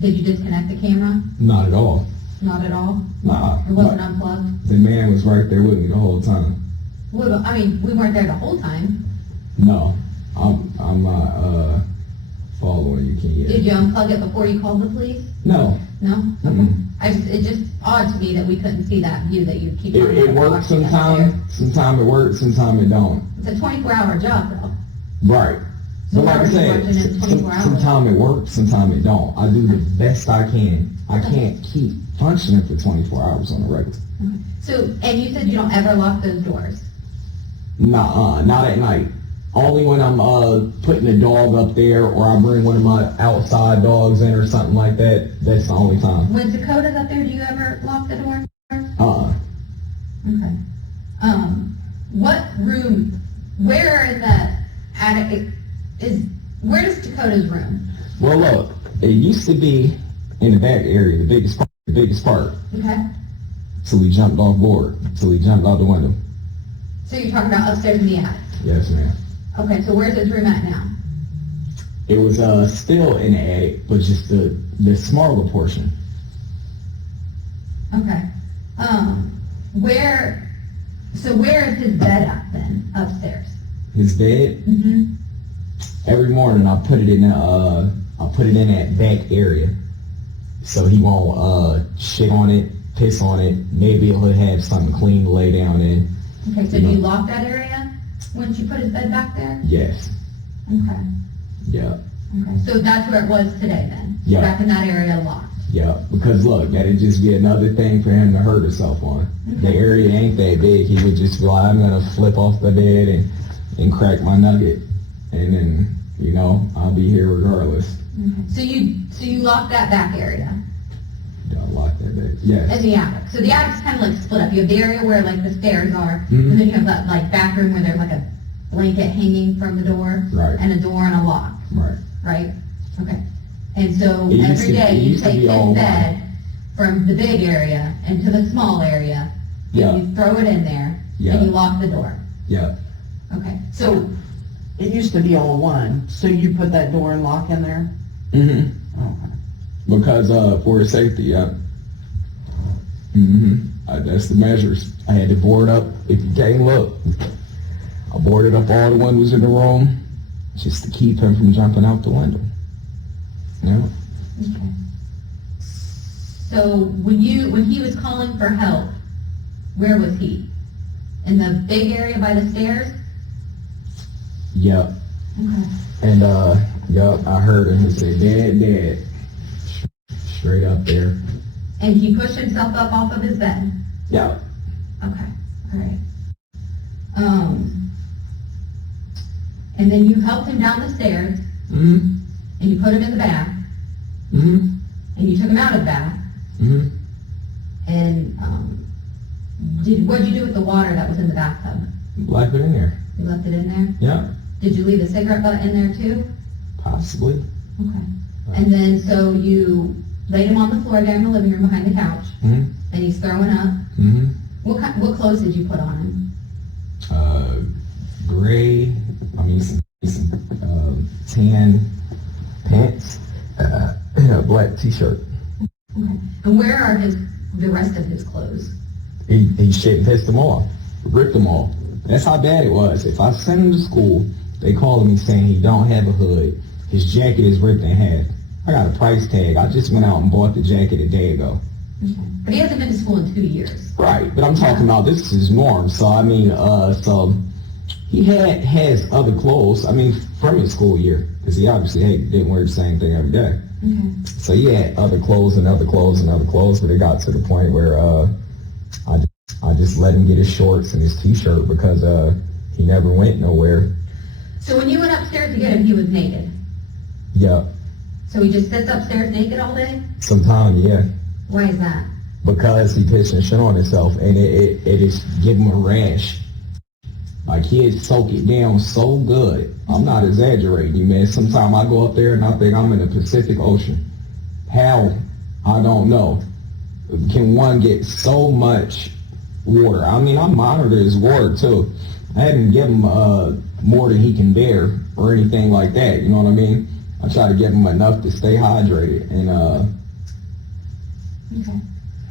Did you disconnect the camera? Not at all. Not at all? Nah. It wasn't unplugged? The man was right there with me the whole time. Well, I mean, we weren't there the whole time. No, I'm not following you, Ken. Did you unplug it before you called the police? No. No? Mm-mm. It's just odd to me that we couldn't see that view that you keep It, talking it about. works watching sometimes. upstairs. Sometimes it works. Sometimes it don't. It's a 24-hour job, though. Right. So But like how I are you said, watching it 24 hours? sometimes it works. Sometimes it don't. I do the best I can. I can't keep functioning for 24 hours on a regular. So, and you said you don't ever lock those doors. Nah, not at night. Only when I'm putting a dog up there or I bring one of my outside dogs in or something like that. That's the only time. When Dakota's up there, do you ever lock the door? Okay. What room, where in the attic where is Dakota's room? Well, look, it used to be in the back area, the biggest part. Okay. So we jumped off board. So we jumped out the window. So you're talking about upstairs in the attic. Yes, ma'am. Okay, so where's his room at now? It was still in the attic, but just the smaller portion. Okay. Where is his bed at then, upstairs? His bed. Mm-hmm. Every morning I put it in that back area, so he won't shit on it, piss on it. Maybe he'll have something clean to lay down in. Okay, so do you lock that area once you put his bed back there? Yes. Okay. Yeah. Okay. So that's where it was today then? Yeah. Back in that area locked? Yeah. Because look, that'd just be another thing for him to hurt himself on. The area ain't that big. He would just be like, I'm gonna flip off the bed and crack my nugget, and then I'll be here regardless. Okay. So you lock that back area? I'll lock that bed. Yes. In the attic. So the attic's kind of like split up. You have the area where like the stairs are, Mhm. and then you have that like back room where there's like a blanket hanging from the door, Right. and a door and a lock, Right. right? Okay. And so It used every to- day it you used to take be his all bed from the big area into the small area, Yeah. and you throw it in there, Yeah. and you lock the door. Yeah. Okay. So It used to be all one, so you put that door and lock in there? Mm-hmm. Okay. Because for safety, yeah. Mm-hmm. That's the measures. I had to board up. If you can't look, I boarded up all the windows in the room just to keep him from jumping out the window. Yeah. okay. So when he was calling for help, where was he? In the big area by the stairs? Yep. Okay. And yep, I heard him. He said, "Dad." Straight up there. And he pushed himself up off of his bed? Yep. Okay, all right. And then you helped him down the stairs, Mm-hmm. and you put him in the bath, Mm-hmm. and you took him out of the bath, Mm-hmm. and what'd you do with the water that was in the bathtub? Left it in there. You left it in there? Yeah. Did you leave the cigarette butt in there too? Possibly. Okay. And then, so you laid him on the floor there in the living room behind the couch, Mm-hmm. and he's throwing up. Mm-hmm. What clothes did you put on him? Gray. I mean, some tan pants, and a black t-shirt. Okay. And where are the rest of his clothes? He shit and pissed them off, ripped them off. That's how bad it was. If I sent him to school, they called me saying he don't have a hood. His jacket is ripped in half. I got a price tag. I just went out and bought the jacket a day ago. Okay. But he hasn't been to school in 2 years. Right, but I'm talking about this is his norm. So I mean, so he has other clothes. I mean, from his school year, because he obviously didn't wear the same thing every day. Okay. So he had other clothes and other clothes and other clothes, but it got to the point where I just let him get his shorts and his t-shirt because he never went nowhere. So when you went upstairs to get him, he was naked. Yep. So he just sits upstairs naked all day? Sometimes, yeah. Why is that? Because he pissed and shit on himself, and it is give him a rash. Like he'd soak it down so good. I'm not exaggerating, you man. Sometimes I go up there and I think I'm in the Pacific Ocean. How? I don't know. Can one get so much water? I mean, I monitor his water too. I haven't given him more than he can bear or anything like that. You know what I mean? I try to give him enough to stay hydrated. And Okay.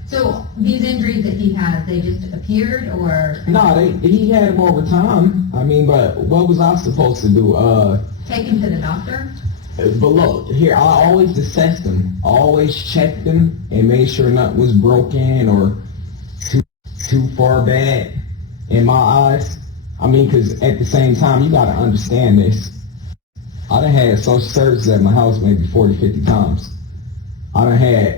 So these injuries that he has, they just appeared, or? no, he had them over time. I mean, but what was I supposed to do? Take him to the doctor? But look, here, I always assessed them. I always checked them and made sure nothing was broken or too far bad in my eyes. I mean, because at the same time, you got to understand this. I done had social services at my house maybe 40, 50 times. I done had,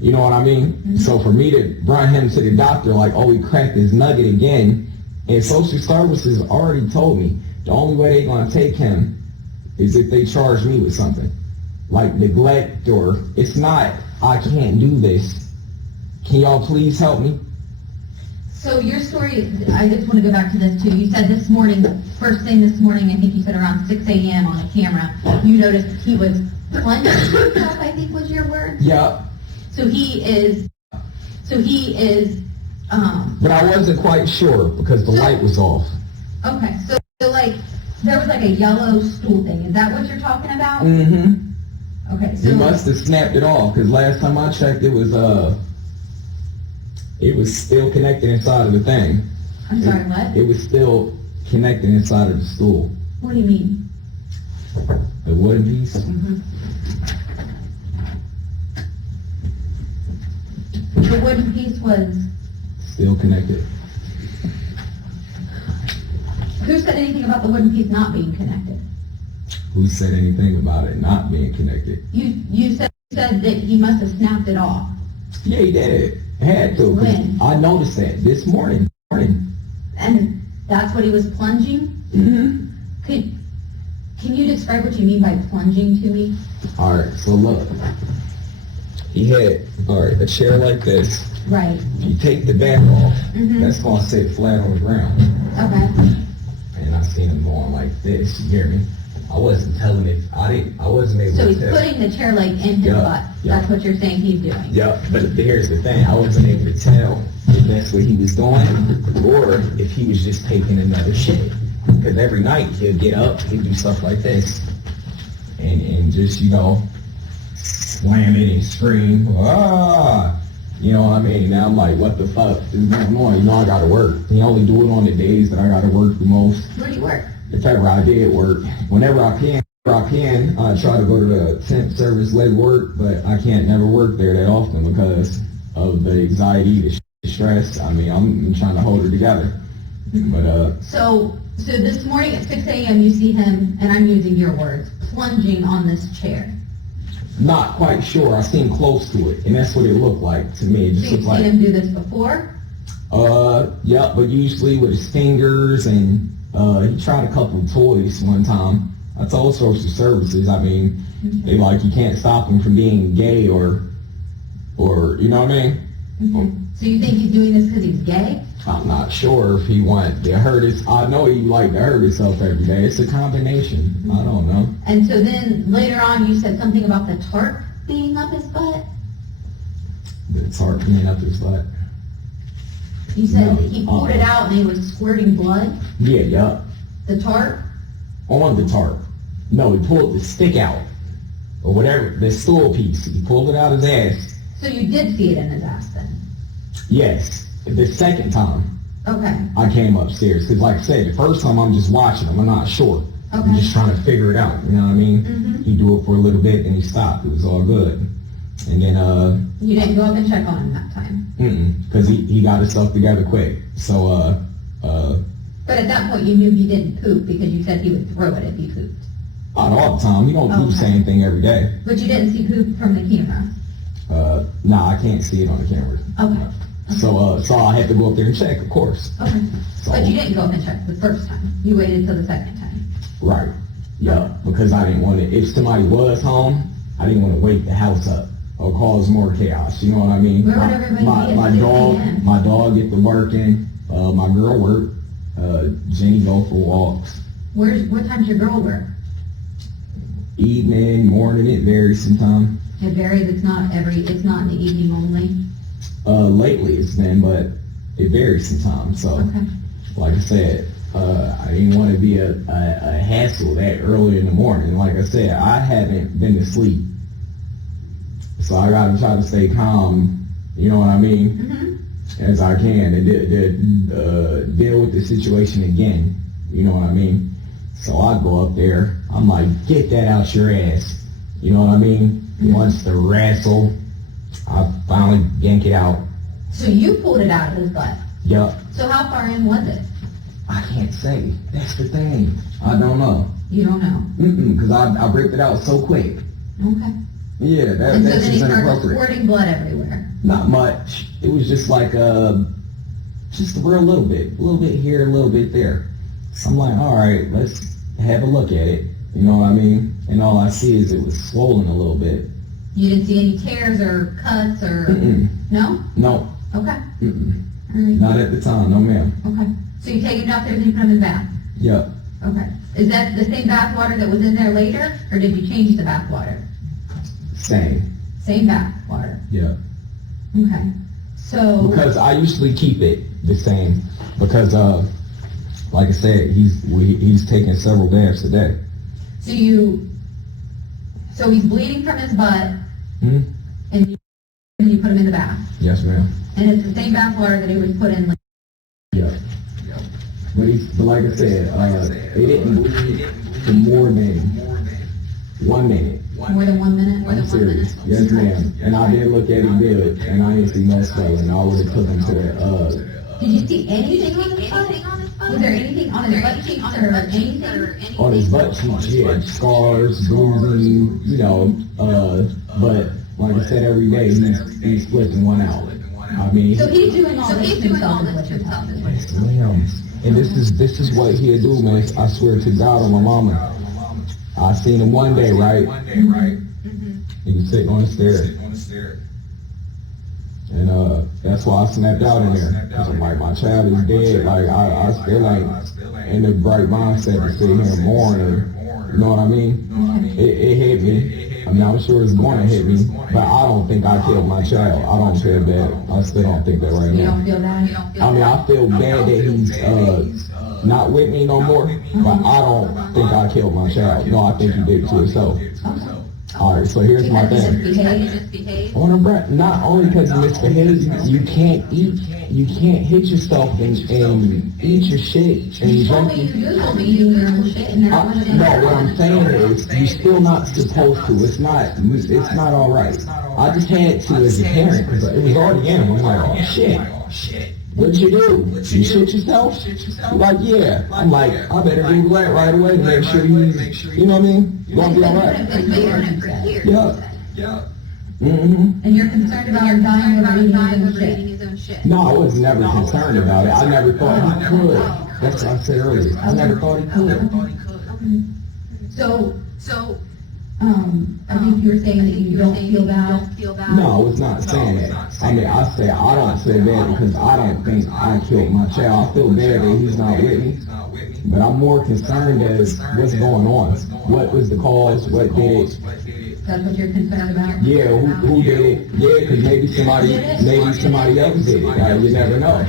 you know what I mean? Mm-hmm. So for me to bring him to the doctor like, oh, he cracked his nugget again, and social services already told me the only way they're going to take him is if they charge me with something. Like neglect, or it's not, I can't do this. Can y'all please help me? So your story, I just want to go back to this too. You said this morning, first thing this morning, I think you said around 6 a.m. on the camera, you noticed he was plunging himself, I think was your word? Yep. So he is, but I wasn't quite sure because the light was off. Okay, so like, there was like a yellow stool thing. Is that what you're talking about? Mm-hmm. Okay, so. He must have snapped it off because last time I checked it was still connected inside of the thing. I'm sorry, what? It was still connected inside of the stool. What do you mean? The wooden piece? Mm-hmm. The wooden piece was? Still connected. Who said anything about the wooden piece not being connected? Who said anything about it not being connected? You said that he must have snapped it off. Yeah, he did. Had to. When? I noticed that this morning. And that's what he was plunging? Mm-hmm. Can you describe what you mean by plunging to me? All right, so look. He had, a chair like this. Right. You take the back off, Mm-hmm. that's going to sit flat on the ground. Okay. And I seen him going like this, you hear me? I wasn't telling it, I wasn't able So to he's tell. putting the chair leg in his Yeah, butt. yeah. That's what you're saying he's doing. Yep, but here's the thing, I wasn't able to tell if that's what he was doing or if he was just taking another shit. Because every night he'll get up, he'll do stuff like this. And just, slam it and scream, ah! You know what I mean? Now I'm like, what the fuck is going on? I gotta work. He only do it on the days that I gotta work the most. Where do you work? If ever I did work, whenever I can, I try to go to the temp service led work, but I can't never work there that often because of the anxiety, the stress. I mean, I'm trying to hold it together. But So this morning at 6 a.m. you see him, and I'm using your words, plunging on this chair. not quite sure. I seen close to it, and that's what it looked like to me. It So just you've looked seen like, him do this before? yeah, but usually with his fingers, and he tried a couple of toys one time. I told social services, I mean, they like, you can't stop him from being gay or you know what I mean? Mm-hmm. So you think he's doing this because he's gay? I'm not sure if he wanted to hurt his, I know he like to hurt himself every day. It's a combination. I don't know. And so then later on you said something about the tarp being up his butt? It's hard being up his butt. You said No. that he pulled it out and he was squirting blood? Yeah, yup. The tarp? On the tarp. No, he pulled the stick out, or whatever, the stool piece. He pulled it out his ass. So you did see it in his ass then? Yes, the second time Okay. I came upstairs, because like I said, the first time I'm just watching him, I'm not sure. I'm Okay. just trying to figure it out, you know what I mean? Mhm. He do it for a little bit, and he stopped. It was all good. And then, You didn't go up and check on him that time? because he got his stuff together quick. So, But at that point, you knew he didn't poop because you said he would throw it if he pooped. not all the time. He don't do the Okay. same thing every day. But you didn't see poop from the camera? Nah, I can't see it on the camera. Okay. So I had to go up there and check, of course. Okay. So, But you didn't go up and check the first time? You waited till the second time? right. Yeah, because I didn't want to, if somebody was home, I didn't want to wake the house up or cause more chaos, you know what I mean? Where would everybody be at my 6 dog, a.m.? my dog get to working, my girl work, Jenny go for walks, What time's your girl work? evening, morning, it varies sometimes. It varies, it's not in the evening only? Lately it's been, but it varies sometimes, so. Okay. Like I said, I didn't want to be a hassle that early in the morning. Like I said, I haven't been to sleep. So I got to try to stay calm, you know what I mean, Mm-hmm. as I can, and deal with the situation again, you know what I mean. So I go up there, I'm like, get that out your ass, you know what I mean. He wants to wrestle, I finally yank it out. So you pulled it out of his butt? Yup. So how far in was it? I can't say. That's the thing. I don't know. You don't know? Because I ripped it out so quick. Okay. Yeah, And so then that's he just started inappropriate. squirting blood everywhere? Not much. It was just like just a real little bit here, a little bit there. So I'm like, all right, let's have a look at it. You know what I mean? And all I see is it was swollen a little bit. You didn't see any tears or cuts or? No? No. Okay. All right. Not at the time. No, ma'am. Okay. So you take him downstairs and you put him in the bath? Yep. Okay. Is that the same bath water that was in there later, or did you change the bath water? Same. Same bath water. Yeah. Okay. So. Because I usually keep it the same because, like I said, he's taking several baths a day. So he's bleeding from his butt, Hmm? and you put him in the bath, Yes, ma'am. and it's the same bath water that he was put in. Yeah. But like I said, it didn't bleed for more than 1 minute. More than 1 minute. I'm serious. Yes, ma'am. And I did look at it good, and I didn't see no swelling. I would have took him to the, Did you see anything on his butt? Was there anything on his butt cheeks or anything? on his butt cheeks, yeah, scars, bruising, you know, but like I said, every day he's flipping one out. I mean, So he's doing all this to himself is what you're telling me. yes, ma'am. And this is what he'll do, man. I swear to God on my mama. I seen him one day, right? He was sitting on the stairs. And that's why I snapped out in there. Cause I'm like, my child is dead. Like I still ain't in the right mindset to sit here and mourn or, you know what I mean? It hit me. I mean, I'm sure it's going to hit me, but I don't think I killed my child. I don't feel bad. I still don't think that right You now. don't feel bad? I mean, I feel bad that he's not with me no more, but I don't think I killed my child. No, I think you did it to yourself. All right, so here's my thing. Misbehave? Not only because you misbehaved, you can't hit yourself and eat your shit and You told drink. me you told me you do your own shit and there wasn't any. No, what I'm saying is you're still not supposed to. It's not all right. I just had to as a parent because it was already in him. I'm like, oh shit. What'd you do? You shit yourself? He's like, yeah. I'm like, I better do that right away to make sure he's, you know what I mean? Gonna be all right. Yeah. Mm-hmm. And you're concerned about him dying over eating his own shit? No, I was never concerned about it. I never thought he could. That's what I said earlier. I never thought he could. So, I think you were saying that you don't feel bad? No, I was not saying that. I mean, I say I don't feel bad because I don't think I killed my child. I feel bad that he's not with me. But I'm more concerned as what's going on. What was the cause? What did it? That's what you're concerned about? Yeah, who did it? Yeah, because maybe somebody else did it. Right? You never know.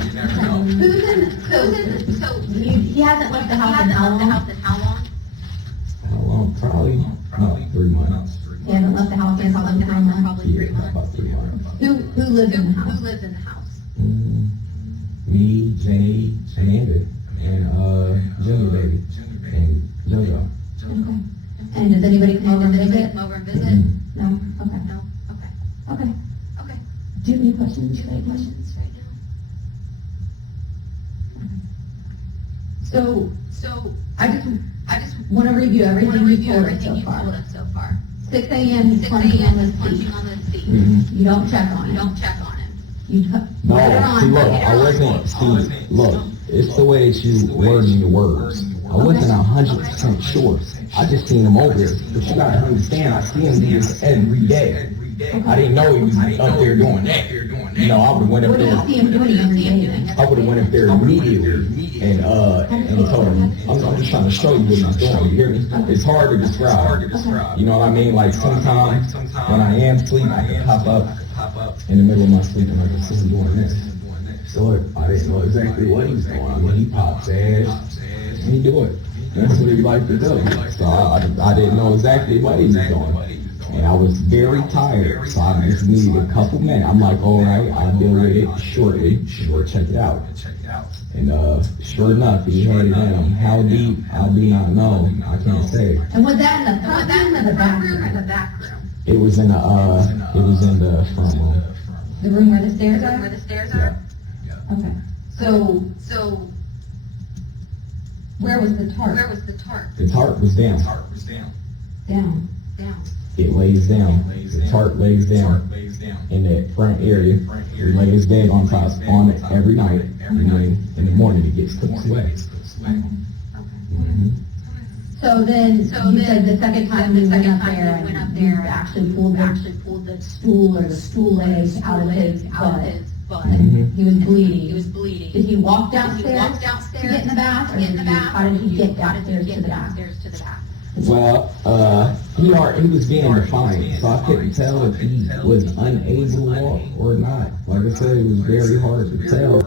So he hasn't left the house in how long? How long? Probably about 3 months. He hasn't left the house in probably 3 months. Yeah, about 3 months. Who lives in the house? Me, Jenny, Amanda, and Junior baby, and JoJo. Okay. And does anybody come over and visit? Mm-hmm. No? Okay. Okay. Do you have any questions right now? So I just want to review everything you've told us so far. 6 a.m. punching on the seat. Mm-hmm. You don't check on him. You No, later on, see, look, later I on, wasn't, see, look, it's the way that you wording your words. I wasn't 100% sure. I just seen him over there. But you gotta understand, I see him do this every day. I didn't know he was up there doing that. You know, I would've went up What do you there. see him doing every day? I would have went up there immediately and told him, I'm just trying to show you what he's doing, you hear me? It's hard to describe. You know what I mean? Like sometimes when I am asleep, I can pop up in the middle of my sleep and I can see him doing this. So I didn't know exactly what he was doing. I mean, he pops ass and he do it. That's what he liked to do. So I didn't know exactly what he was doing. And I was very tired, so I just needed a couple minutes. I'm like, all right, I'll deal with it shortly. We'll check it out. And sure enough, he had it in him. How deep, I do not know. I can't say. And was that in the front room or the back room? It was in the front room. The room where the stairs are? Yeah. Okay. So where was the tarp? The tarp was down. Down. It lays down. The tarp lays down in that front area. He lays bed on top on it every night. And then in the morning it gets cooked away. Mm-hmm. So then, you said the second time you went up there, you actually pulled the stool or the stool legs out of his butt. And he was bleeding. Did he walk downstairs to get in the bath, or how did he get downstairs to the bath? Well, he was being defiant, so I couldn't tell if he was unable to walk or not. Like I said, it was very hard to tell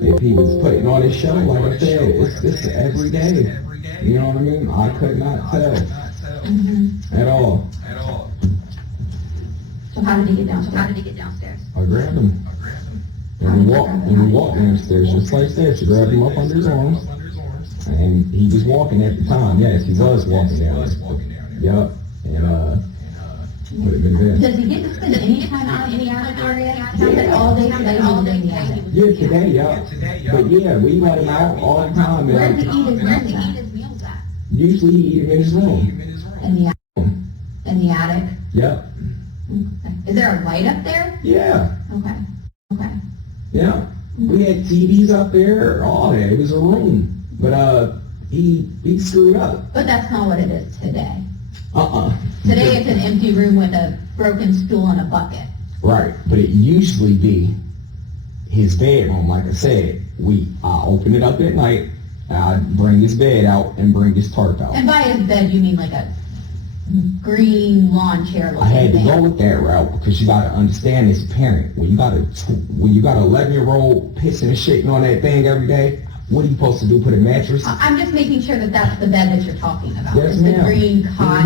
if he was putting on his show. Like I said, it's every day. You know what I mean? I could not tell at all. So how did he get downstairs? I grabbed him. And we walked downstairs just like that. She grabbed him up under his arms. And he was walking at the time. Yes, he was walking down there. Yep. And would have been good. Does he get to spend any time out in the attic area? He said all day today he was in the attic. Yeah, today, yeah. But yeah, we let him out all the time. Where does he eat his meals at? Usually he eat him in his room. In the attic? Yep. Okay. Is there a light up there? Yeah. Okay. Yeah. We had TVs up there, all that. It was a room. But he screwed up. But that's not what it is today. Today it's an empty room with a broken stool and a bucket. Right, but it usually be his bedroom. Like I said, I open it up at night, I bring his bed out and bring his tarp out. And by his bed, you mean like a green lawn chair looking I had to thing. go with that route because you got to understand as a parent, when you got an 11-year-old pissing and shitting on that thing every day, what are you supposed to do? Put a mattress? I'm just making sure that that's the bed that you're talking about. Yes, it's the ma'am. green cot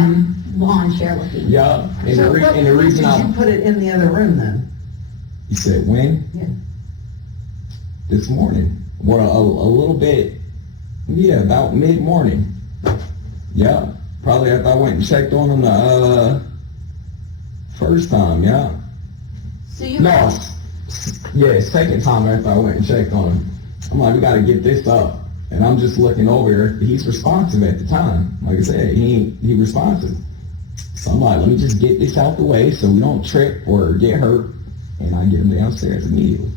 lawn chair looking. Yeah, and the reason did you put it in the other room then? You said when? Yeah. This morning. Well, a little bit. Yeah, about mid-morning. Yeah, probably after I went and checked on him the first time. Yeah. So you second time after I went and checked on him. I'm like, we got to get this up. And I'm just looking over there. He's responsive at the time. Like I said, he responsive. So I'm like, let me just get this out the way so we don't trip or get hurt. And I get him downstairs immediately.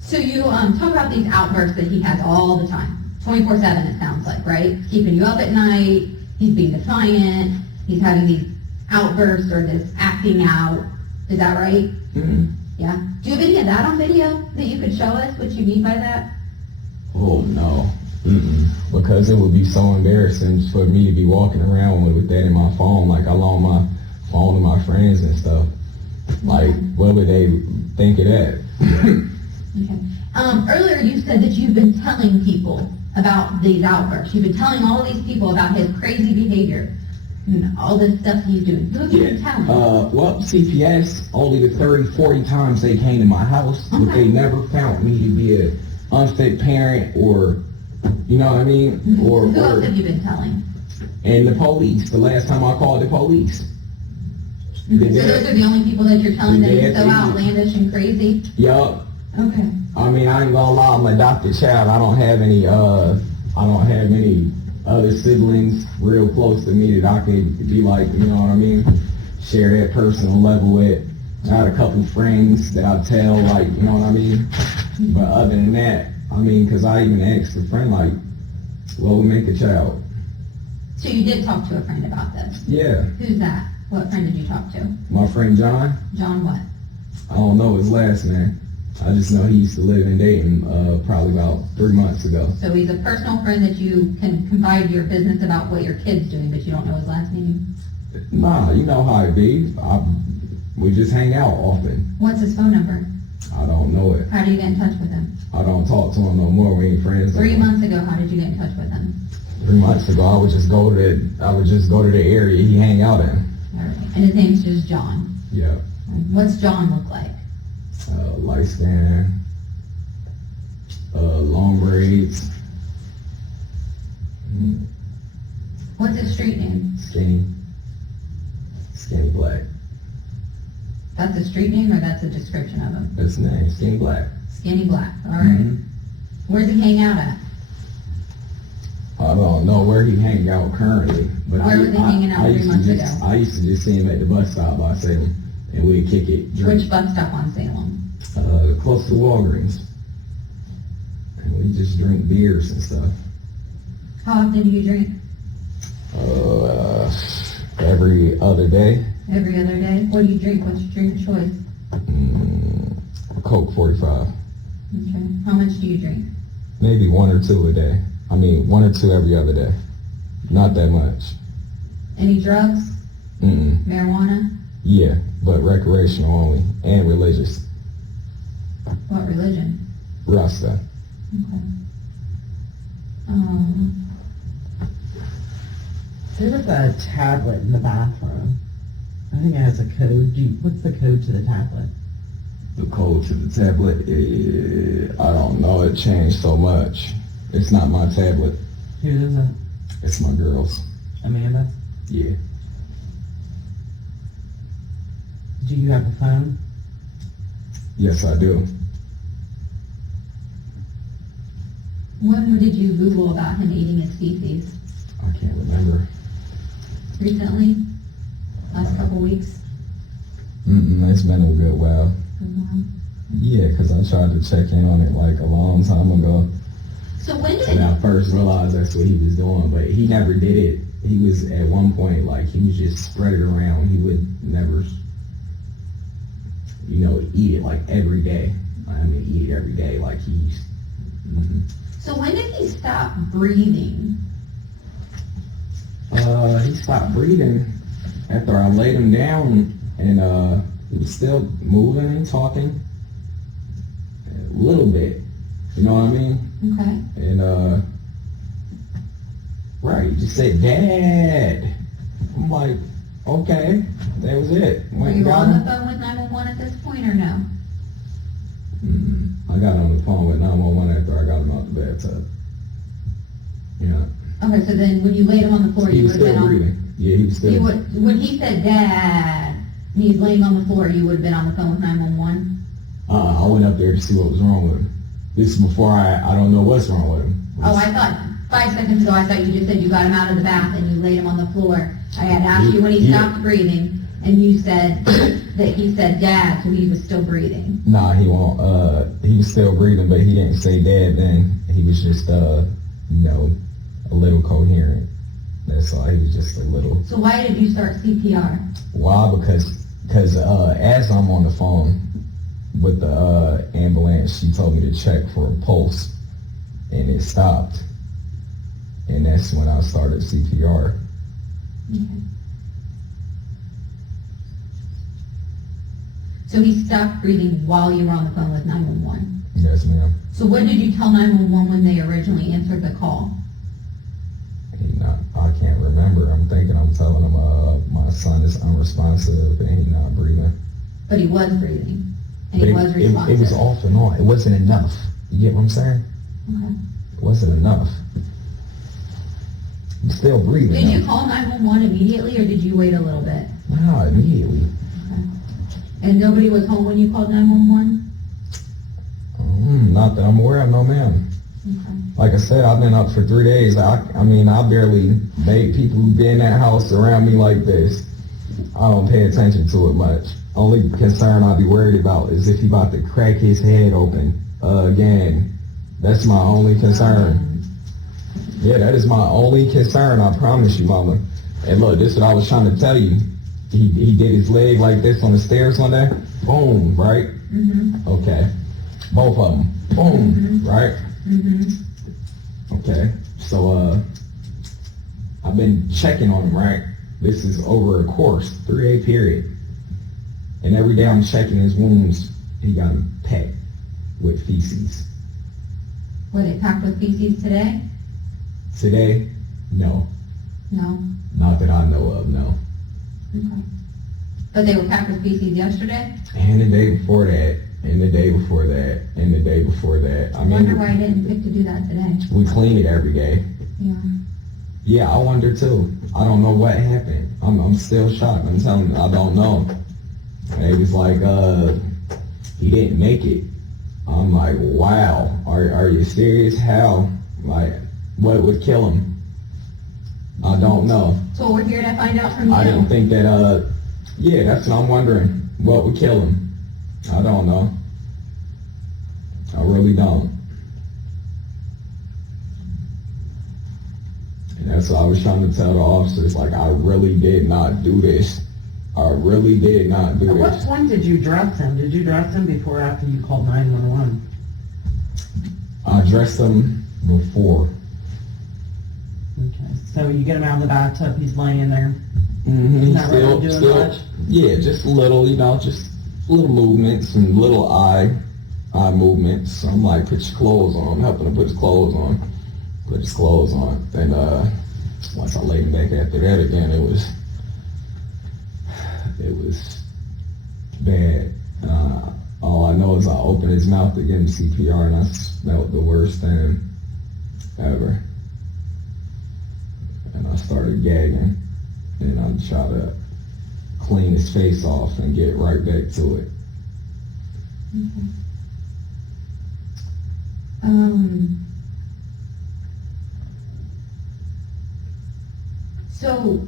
So you talk about these outbursts that he has all the time. 24/7 it sounds like, right? Keeping you up at night. He's being defiant. He's having these outbursts or this acting out. Is that right? Mm-hmm. Yeah. Do you have any of that on video that you could show us what you mean by that? Oh, no. Because it would be so embarrassing for me to be walking around with that in my phone. Like, I loan my phone to my friends and stuff. Like, what would they think of that? Okay. Earlier you said that you've been telling people about these outbursts? You've been telling all these people about his crazy behavior and all this stuff he's doing. Who have you been telling? Well, CPS, only the 30, 40 times they came to my house, but they never found me to be a unfit parent or, you know what I mean? Who else have you been telling? And the police, the last time I called the police. So those are the only people that you're telling that he's so Yeah. outlandish and crazy? Yup. Okay. I mean, I ain't gonna lie, I'm an adopted child. I don't have any other siblings real close to me that I could be like, you know what I mean, share that personal level with. I had a couple friends that I tell, like, you know what I mean? But other than that, I mean, because I even asked a friend, like, what would make a child? So you did talk to a friend about this? Yeah. Who's that? What friend did you talk to? My friend John. John what? I don't know his last name. I just know he used to live in Dayton probably about 3 months ago. So he's a personal friend that you can confide your business about what your kid's doing, but you don't know his last name? Nah, you know how it be. We just hang out often. What's his phone number? I don't know it. How do you get in touch with him? I don't talk to him no more. We ain't friends. no 3 more. months ago, how did you get in touch with him? 3 months ago, I would just go to the area he hang out in. All right. And his name's just John. Yeah. What's John look like? Light skin, long braids, What's his street name? skinny black. That's a street name or that's a description of him? That's his name, skinny black. Skinny Black. All right. Mhm. Where's he hang out at? I don't know where he hang out currently, but Where was he hanging out 3 months ago? I used to just see him at the bus stop by Salem, and we'd kick it, drink. Which bus stop on Salem? Close to Walgreens. And we just drink beers and stuff. How often do you drink? Every other day. Every other day? What do you drink? What's your drink of choice? Coke 45. Okay. How much do you drink? Maybe 1 or 2 a day. I mean, 1 or 2 every other day. Not that much. Any drugs? Mm-mm. Marijuana? Yeah, but recreational only. And religious. What religion? Rasta. Okay. There was a tablet in the bathroom. I think it has a code. What's the code to the tablet? The code to the tablet, I don't know. It changed so much. It's not my tablet. Who is it? It's my girl's. Amanda? Yeah. Do you have a phone? Yes, I do. When did you Google about him eating his feces? I can't remember. Recently? Last couple weeks? It's been a good while. Yeah, because I tried to check in on it like a long time ago. So when And did, I first realized that's what he was doing, but he never did it. He was at one point, like, he was just spread it around. He would never, eat it like every day. I mean, eat it every day, like he's. so when did he stop breathing? He stopped breathing after I laid him down, and he was still moving and talking a little bit. You know what I mean? Okay. And right, he just said, "Dad." I'm like, okay, that was it. Were Went and you got on the him. phone with 911 at this point or no? I got on the phone with 911 after I got him out the bathtub. Yeah. Okay, so then when you laid him on the floor, He you was would have still been breathing. Yeah, he was on. still. You would, when he said "Dad" and he's laying on the floor, you would have been on the phone with 911. I went up there to see what was wrong with him. This is before I don't know what's wrong with him. Oh, I thought 5 seconds ago I thought you just said you got him out of the bath and you laid him on the floor. I had asked you when he stopped breathing, and you said that he said "Dad," so he was still breathing. Nah, he won't. He was still breathing, but he didn't say "Dad" then. He was just, a little coherent. That's all. He was just a little. So why did you start CPR? Why? Because as I'm on the phone with the ambulance, she told me to check for a pulse, and it stopped. And that's when I started CPR. Okay. So he stopped breathing while you were on the phone with 911. Yes, ma'am. So when did you tell 911 when they originally answered the call? I can't remember. I'm thinking I'm telling him my son is unresponsive and he's not breathing. But he was breathing. And But he was responsive. it was off and on. It wasn't enough. You get what I'm saying? Okay. It wasn't enough. I'm still breathing. Did you call 911 immediately or did you wait a little bit? No, immediately. Okay. And nobody was home when you called 911? Not that I'm aware of, no ma'am. Okay. Like I said, I've been up for 3 days. I barely made people who be in that house around me like this. I don't pay attention to it much. Only concern I'll be worried about is if he about to crack his head open again. That's my only concern. Yeah, that is my only concern, I promise you, mama. And look, this is what I was trying to tell you. He did his leg like this on the stairs one day. Boom, right? Mm-hmm. Okay. Both of them. Boom, right? Mm-hmm. Okay. So, I've been checking on him, right? This is over a course, 3-day period. And every day I'm checking his wounds. He got them packed with feces. Were they packed with feces today? Today, no. No? Not that I know of, no. Okay. But they were packed with feces yesterday? And the day before that, and the day before that, and the day before that. I wonder why you didn't pick to do that today. We clean it every day. Yeah. Yeah, I wonder too. I don't know what happened. I'm still shocked. I'm telling you, I don't know. And it was like, he didn't make it. I'm like, wow, are you serious? How? Like, what would kill him? I don't know. So we're here to find out from you. I didn't think that, yeah, that's what I'm wondering. What would kill him? I don't know. I really don't. And that's what I was trying to tell the officers, like, I really did not do this. I really did not do At what this. point did you dress him? Did you dress him before or after you called 911? I dressed him before. Okay, so you get him out of the bathtub, he's laying there. Mm-hmm. Not really doing much? Yeah, just little, just little movements and little eye movements. So I'm like, put your clothes on. I'm helping him put his clothes on. Put his clothes on. And once I laid him back after that again, it was bad. All I know is I opened his mouth to give him CPR and I smelled the worst thing ever. And I started gagging. And I'm trying to clean his face off and get right back to it. Okay. So,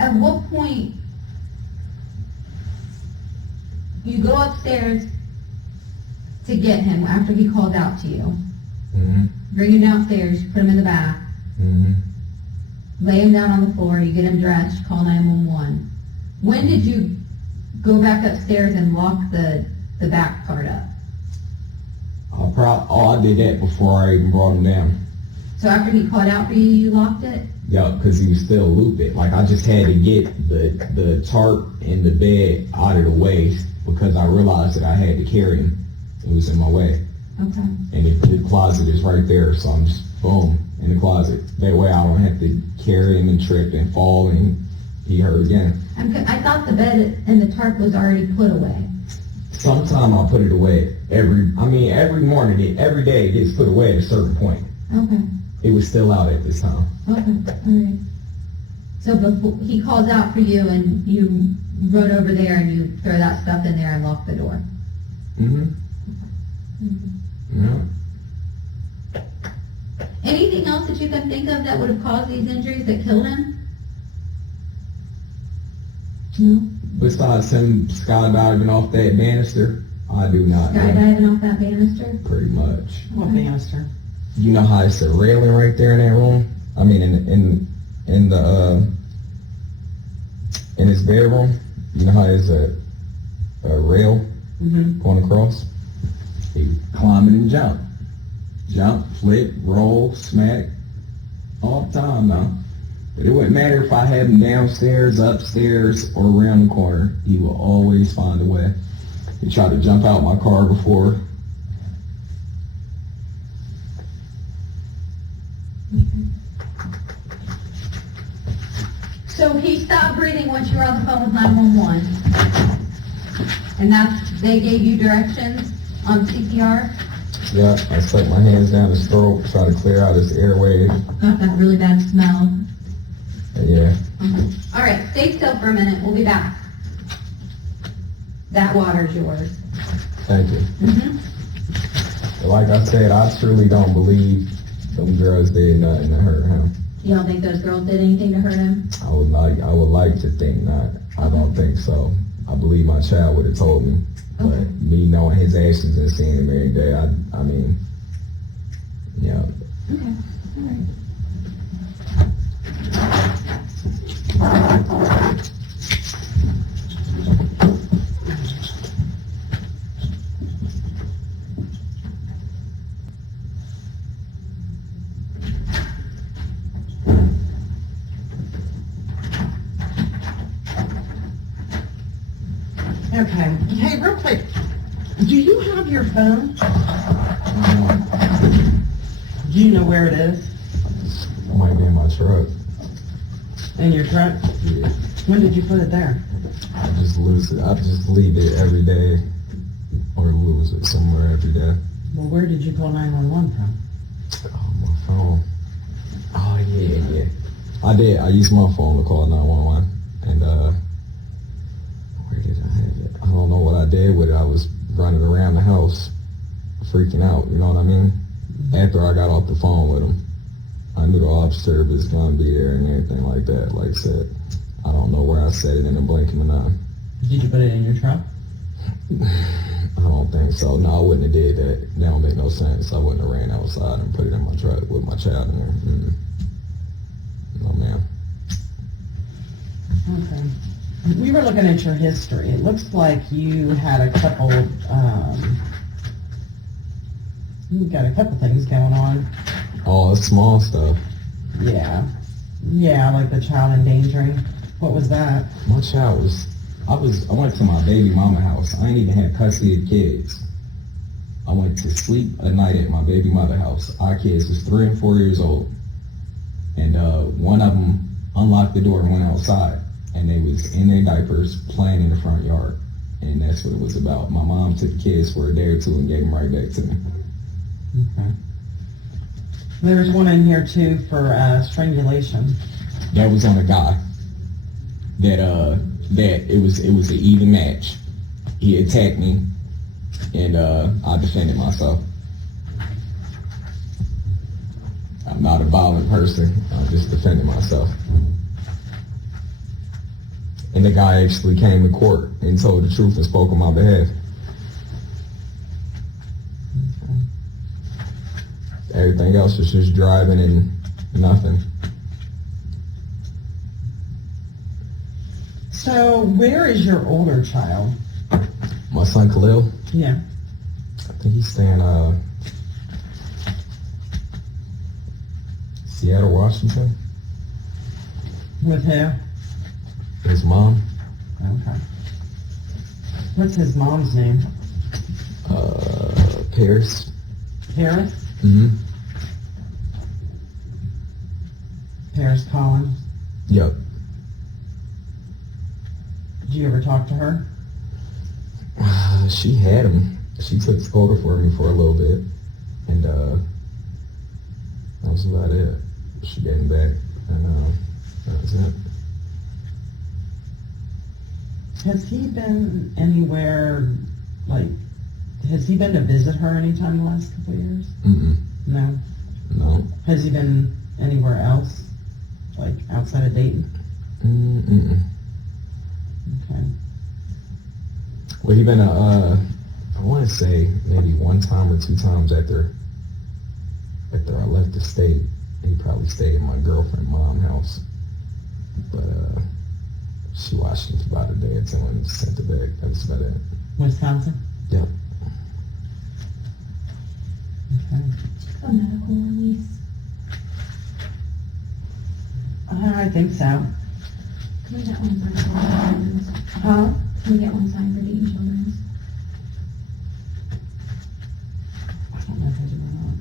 at what point you go upstairs to get him after he called out to you? Mm-hmm. Bring him downstairs, put him in the bath, Mm-hmm. lay him down on the floor, you get him dressed, call 911. When did you go back upstairs and lock the back part up? I did that before I even brought him down. So after he called out for you, you locked it? Yeah, because he was still looped. Like, I just had to get the tarp and the bed out of the way because I realized that I had to carry him. It was in my way. Okay. And the closet is right there, so I'm just, boom, in the closet. That way I don't have to carry him and trip and fall and he hurt again. I thought the bed and the tarp was already put away. Sometime I put it away. Every morning, every day it gets put away at a certain point. Okay. It was still out at this time. Okay. All right. So before he calls out for you and you run over there and you throw that stuff in there and lock the door. Mm-hmm. Mm-hmm. Yeah. Anything else that you can think of that would have caused these injuries that killed him? No? Besides him skydiving off that banister, I do not know. Skydiving off that banister? Pretty much. What banister? You know how it's a railing right there in that room? I mean, in his bedroom. You know how there's a rail going across? He climb it and jump. Jump, flip, roll, smack, all the time now. But it wouldn't matter if I had him downstairs, upstairs, or around the corner. He will always find a way. He tried to jump out my car before. So he stopped breathing once you were on the phone with 911. And they gave you directions on CPR? Yeah, I stuck my hands down his throat, try to clear out his airway. Got that really bad smell. Yeah. All right, stay still for a minute. We'll be back. That water's yours. Thank you. Like I said, I truly don't believe them girls did nothing to hurt him. You don't think those girls did anything to hurt him? I would like to think not. I don't think so. I believe my child would have told me. Okay. But me knowing his actions and seeing him every day, I mean, yeah. Okay, all right. Okay. Hey, real quick, do you have your phone? Do you know where it is? It might be in my truck. In your truck? Yeah. When did you put it there? I just lose it. I just leave it every day or lose it somewhere every day. Well, where did you call 911 from? Oh, my phone. Oh, yeah. I did. I used my phone to call 911. And, where did I have it? I don't know what I did with it. I was running around the house, freaking out, you know what I mean? After I got off the phone with him, I knew the officer was going to be there and everything like that. Like I said, I don't know where I set it in the blink of an eye. Did you put it in your truck? I don't think so. No, I wouldn't have did that. That don't make no sense. I wouldn't have ran outside and put it in my truck with my child in there. No, ma'am. Okay. We were looking at your history. It looks like you had a couple, you got a couple things going on. All small stuff. Yeah. Yeah, like the child endangering. What was that? My child was, I went to my baby mama house. I ain't even had custody of kids. I went to sleep a night at my baby mother house. Our kids was 3 and 4 years old. And one of them unlocked the door and went outside. And they was in their diapers playing in the front yard. And that's what it was about. My mom took the kids for a day or two and gave them right back to me. Okay. There's one in here too for strangulation. That was on a guy. That it was an even match. He attacked me, and I defended myself. I'm not a violent person. I just defended myself. And the guy actually came to court and told the truth and spoke on my behalf. Everything else was just driving and nothing. So where is your older child? My son Khalil, Yeah. I think he's staying Seattle, Washington. With who? His mom, Okay. What's his mom's name? Paris. Paris? Mm-hmm. Paris Collins. Yep. Did you ever talk to her? She had him. She took Takoda for me for a little bit, and that was about it. She gave him back, and that was it. Has he been anywhere, like, has he been to visit her anytime in the last couple of years? Mm-mm. No. No. Has he been anywhere else, like outside of Dayton? Mm-mm. Okay. Well, he been I want to say maybe 1 time or 2 times after I left the state. He probably stayed at my girlfriend's mom's house, but she watched him for about a day or 2 and sent it back. That was about it. Wisconsin? Yep. Okay. A medical release. I think so. Can we get one signed for Dayton Children's? Huh? Can we get one signed for Dayton Children's? I don't know if I do or not.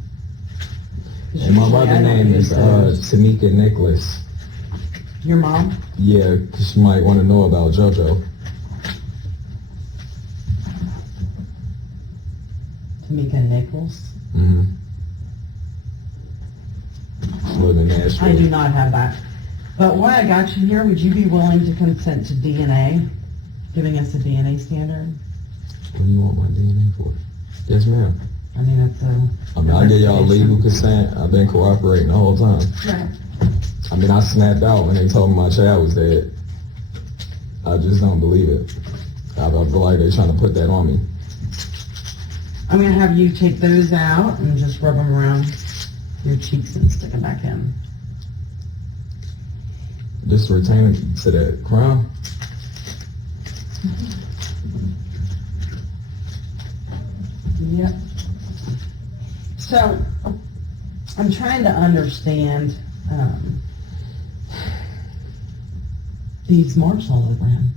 'Cause And my usually I mother's don't name use is those. Tamika Nicholas. Your mom? Yeah, 'cause she might want to know about JoJo. Tamika Nichols? Mm-hmm. Live in Nashville. I do not have that. But while I got you here, would you be willing to consent to DNA? Giving us a DNA standard? What do you want my DNA for? Yes, ma'am. I mean, it's a... I mean, I gave y'all legal consent. I've been cooperating the whole time. Right. I mean, I snapped out when they told me my child was dead. I just don't believe it. I feel like they're trying to put that on me. I'm going to have you take those out and just rub them around your cheeks and stick them back in. Just retain it to that crime. Yep. So, I'm trying to understand these marks all over him.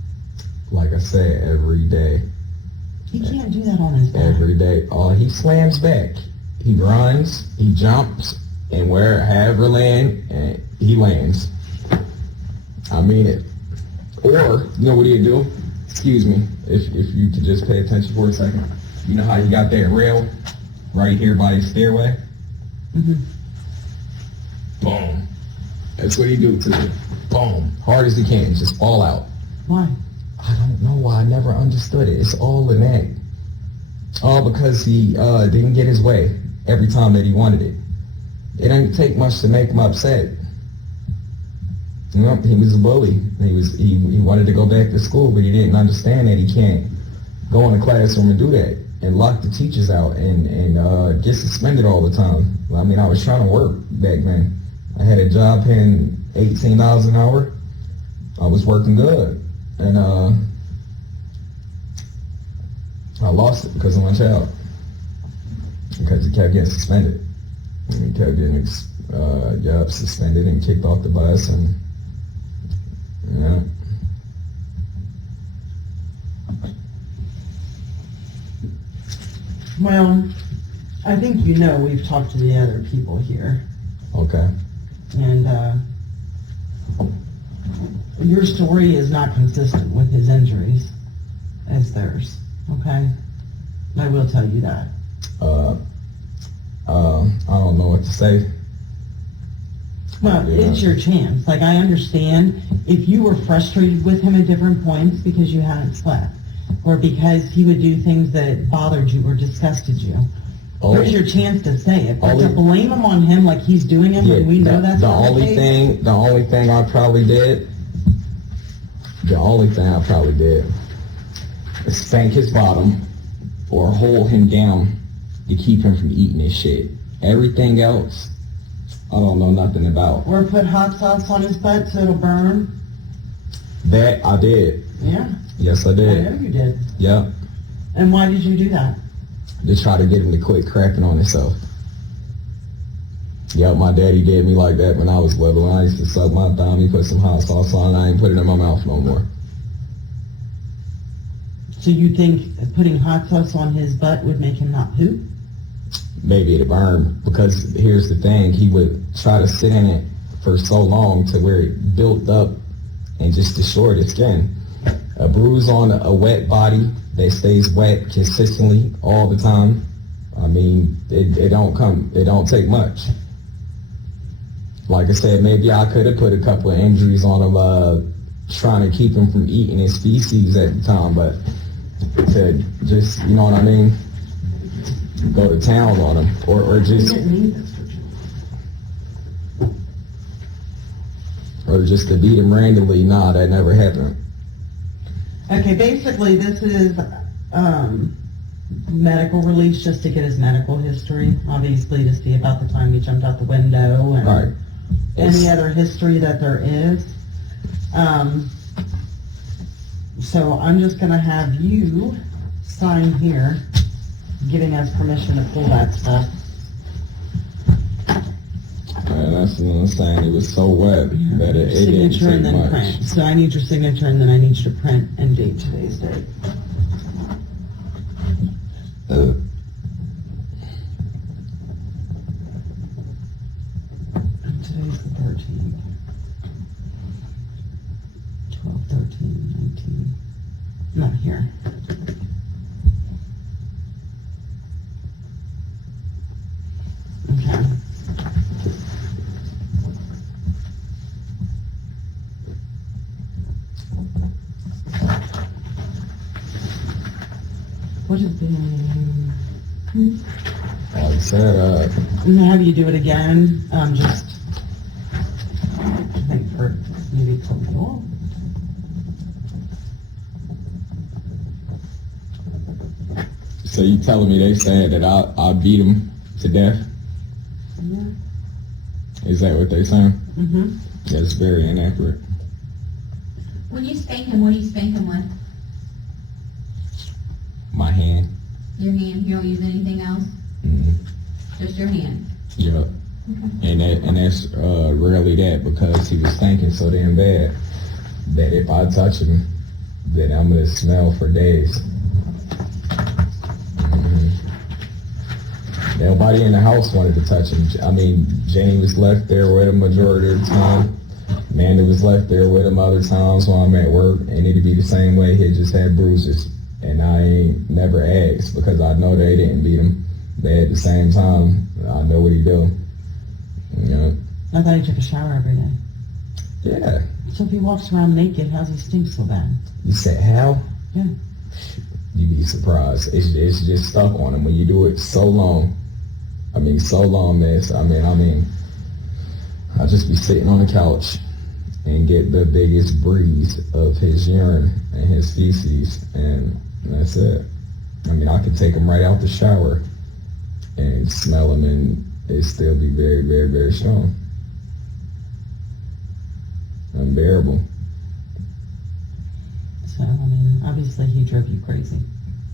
Like I said, every day. He can't do that on his back. Every day. Oh, he slams back. He runs, he jumps, and wherever land, and he lands. I mean it. Or, you know what he'd do? Excuse me, if you could just pay attention for a second. You know how you got that rail right here by the stairway? Mm-hmm. Boom. That's what he do to it. Boom. Hard as he can, just fall out. Why? I don't know why. I never understood it. It's all an act. All because he didn't get his way every time that he wanted it. It didn't take much to make him upset. You know, he was a bully. He wanted to go back to school, but he didn't understand that he can't go in the classroom and do that and lock the teachers out and get suspended all the time. I mean, I was trying to work back then. I had a job paying $18 an hour. I was working good. And I lost it because of my child. Because he kept getting suspended. And he kept getting suspended and kicked off the bus and yeah. Well, I think you know we've talked to the other people here. Okay. And your story is not consistent with his injuries as theirs, okay? I will tell you that. I don't know what to say. Well, it's your chance. Like, I understand if you were frustrated with him at different points because you hadn't slept, or because he would do things that bothered you or disgusted you. There's your chance to say it. But to blame him on him like he's doing him when we know that's not the case. The only thing I probably did is spank his bottom or hold him down to keep him from eating his shit. Everything else, I don't know nothing about. Or put hot sauce on his butt so it'll burn. That I did. Yeah. Yes, I I did. know you did. Yep. And why did you do that? To try to get him to quit crapping on himself. Yep, my daddy did me like that when I was little. I used to suck my thumb, he put some hot sauce on, I ain't put it in my mouth no more. So you think putting hot sauce on his butt would make him not poop? Maybe it'd burn, because here's the thing, he would try to sit in it for so long to where it built up and just destroyed his skin. A bruise on a wet body that stays wet consistently all the time, I mean, it don't take much. Like I said, maybe I could have put a couple of injuries on him, trying to keep him from eating his feces at the time, but to just, you know what I mean, go to town on him, or just... You didn't need this for or just to beat him randomly. Nah, that never happened. Okay, basically this is medical release just to get his medical history, obviously to see about the time he jumped out the window and Right. any other history that there is. So I'm just going to have you sign here, giving us permission to pull that stuff. Man, that's what I'm saying. It was so wet that it didn't Signature and take then much. print. So I need your signature and then I need you to print and date today's date. And today's the 13th. 13, 19. Not here. Okay. What is the name? Like I said, And have you do it again? Just, I think for maybe it's a little. so you telling me they said that I beat him to death? Yeah. Is that what they saying? Mm-hmm. That's very inaccurate. When you spank him, what do you spank him with? My hand. Your hand? You don't use anything else? Mm-hmm. Just your hand? Yep. And that's rarely that, because he was thinking so damn bad that if I touch him, then I'm gonna smell for days. Nobody in the house wanted to touch him. I mean, Jane was left there with him majority of the time. Amanda was left there with him other times while I'm at work, and it'd be the same way. He just had bruises, and I ain't never asked because I know they didn't beat him. They at the same time, I know what he do. You know? I thought he took a shower every day. Yeah. So if he walks around naked, how's he stink so bad? You said how? Yeah. You'd be surprised. It's just stuck on him when you do it so long. I mean, so long, man. I mean, I'll just be sitting on the couch and get the biggest breeze of his urine and his feces, and that's it. I mean, I could take him right out the shower and smell him, and it'd still be very, very, very strong. Unbearable. So, I mean, obviously he drove you crazy.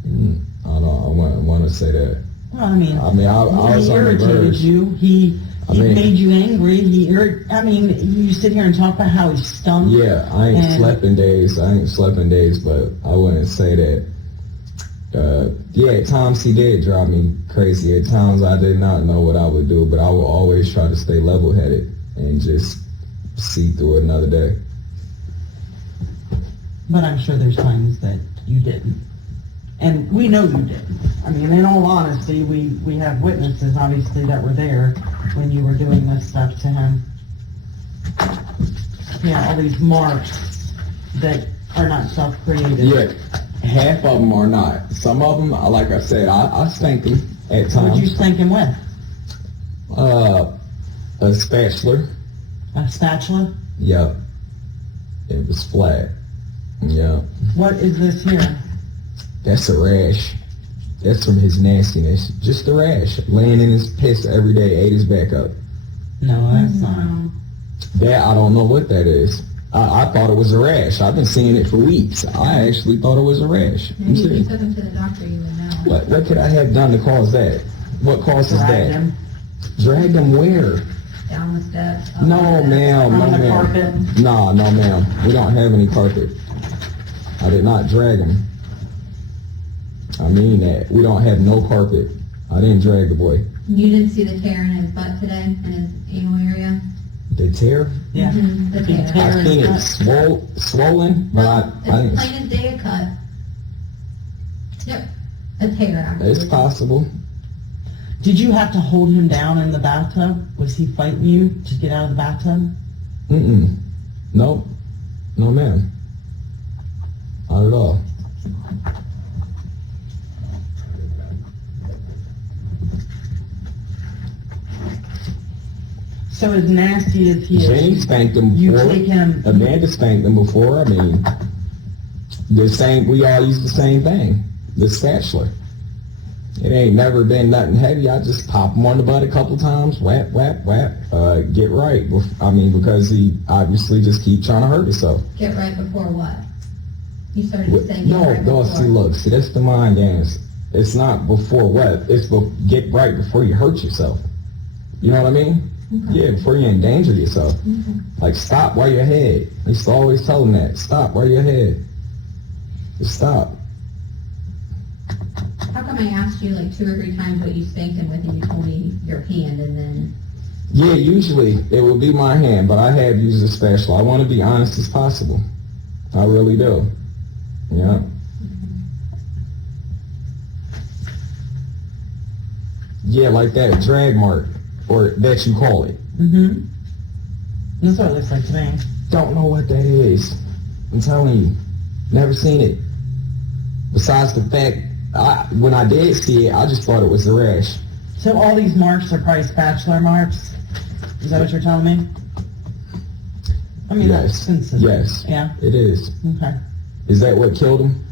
I want to say that. Well, I mean, I he was on the irritated verge. you. He mean- made you angry. You sit here and talk about how he stunk. Yeah, I ain't slept in days, but I wouldn't say that. Yeah, at times he did drive me crazy. At times I did not know what I would do, but I would always try to stay level-headed and just see through another day. But I'm sure there's times that you didn't. And we know you didn't. I mean, in all honesty, we have witnesses, obviously, that were there when you were doing this stuff to him. Yeah, all these marks that are not self-created. Yeah, half of them are not. Some of them, like I said, I spank them at times. What'd you spank him with? A spatula. A spatula? Yep. It was flat. Yeah. What is this here? That's a rash. That's from his nastiness. Just a rash. Laying in his piss every day, ate his back up. No, that's not. That, I don't know what that is. I thought it was a rash. I've been seeing it for weeks. I actually thought it was a rash. I'm Maybe if you serious. took him to the doctor, you would know. What could I have done to cause that? What causes Drag that? him Drag him where? Down the steps. up No, the steps. ma'am. on No, the ma'am. carpet. No, ma'am. We don't have any carpet. I did not drag him. I mean that. We don't have no carpet. I didn't drag the boy. You didn't see the tear in his butt today, in his anal area? The tear? Yeah. Mhm, the Big tear. tear. I seen it swollen, but I It's didn't. plain as day a cut. Yep, a tear actually. It's possible. Did you have to hold him down in the bathtub? Was he fighting you to get out of the bathtub? No. No, ma'am. Not at all. So as nasty as he Jane is, spanked him you before. take him. Amanda spanked him before. I mean, the same. We all use the same thing. The spatula. It ain't never been nothing heavy. I just pop him on the butt a couple times. Whap, whap, whap. Get right. I mean, because he obviously just keep trying to hurt himself. Get right before what? You started saying get No, right before. see, that's the mind games. It's not before what? It's get right before you hurt yourself. You know what I mean? Okay. Yeah, before you endanger yourself. Okay. Like, stop while you're ahead. I used to always tell them that. Stop while you're ahead. Just stop. How come I asked you like 2 or 3 times what you spanked him with and you told me your hand and then... Yeah, usually it would be my hand, but I have used a spatula. I want to be honest as possible. I really do. Yeah. Yeah, like that drag mark, or that you call it. Mm-hmm. That's what it looks like to me. Don't know what that is. I'm telling you, never seen it. Besides the fact, when I did see it, I just thought it was a rash. So all these marks are probably spatula marks? Is that what you're telling me? I mean, Yes. that's consistent. Yes. Yeah? It is. Okay. Is that what killed him?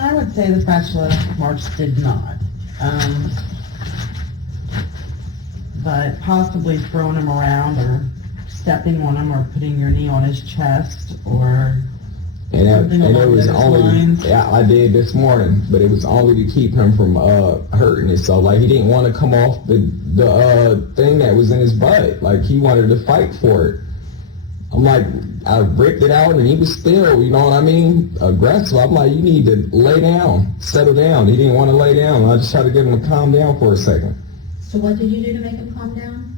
I would say the spatula marks did not. But possibly throwing him around or stepping on him or putting your knee on his chest or And something it along was those only, lines. yeah, I did this morning, but it was only to keep him from hurting himself. Like, he didn't want to come off the thing that was in his butt. Like, he wanted to fight for it. I'm like, I ripped it out and he was still, you know what I mean, aggressive. I'm like, you need to lay down, settle down. He didn't want to lay down. I just tried to get him to calm down for a second. So what did you do to make him calm down?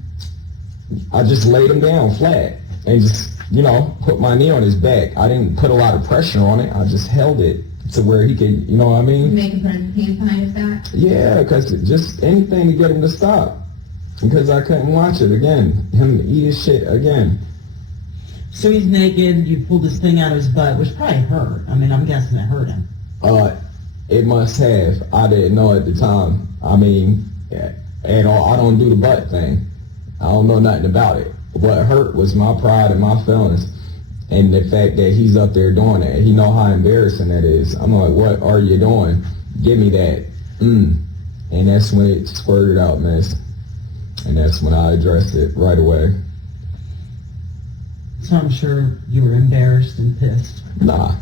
I just laid him down flat and just, you know, put my knee on his back. I didn't put a lot of pressure on it. I just held it to where he could, you know what I You mean? make him put his hands behind his back? Yeah, because just anything to get him to stop. Because I couldn't watch it again. Him eat his shit again. So he's naked, you pulled this thing out of his butt, which probably hurt. I mean, I'm guessing it hurt him. It must have. I didn't know at the time. I mean, at all. I don't do the butt thing. I don't know nothing about it. What hurt was my pride and my feelings, and the fact that he's up there doing that. He know how embarrassing that is. I'm like, what are you doing? Give me that. And that's when it squirted out, miss. And that's when I addressed it right away. So I'm sure you were embarrassed and pissed. Nah.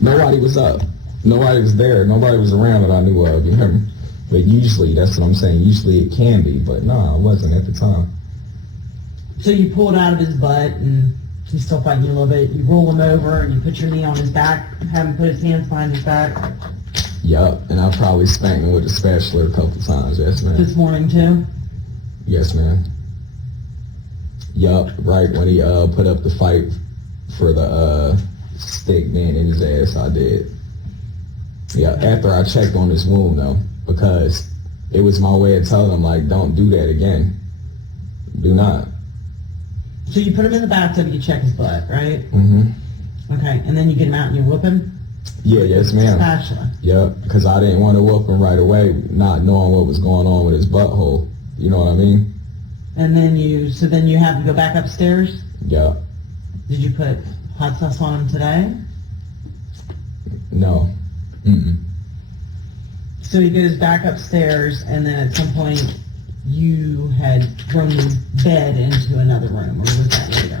Nobody was up. Nobody was there. Nobody was around that I knew of. You hear me? But usually, that's what I'm saying. Usually it can be, but nah, I wasn't at the time. So you pull it out of his butt and he's still fighting you a little bit. You roll him over and you put your knee on his back, have him put his hands behind his back. Yup, and I probably spanked him with a spatula a couple times. Yes, ma'am. This morning too? Yes, ma'am. Yup, right when he put up the fight for the stick being in his ass, I did. Yeah, after I checked on his wound though, because it was my way of telling him, like, don't do that again. Do not. So you put him in the bathtub, you check his butt, right? Mm-hmm. Okay, and then you get him out and you whoop him? Yeah, yes, ma'am. Spatula. Yep, because I didn't want to whoop him right away, not knowing what was going on with his butthole. You know what I mean? And then you have him go back upstairs? Yep. Did you put hot sauce on him today? No. So he goes back upstairs, and then at some point you had thrown the bed into another room, or was that later?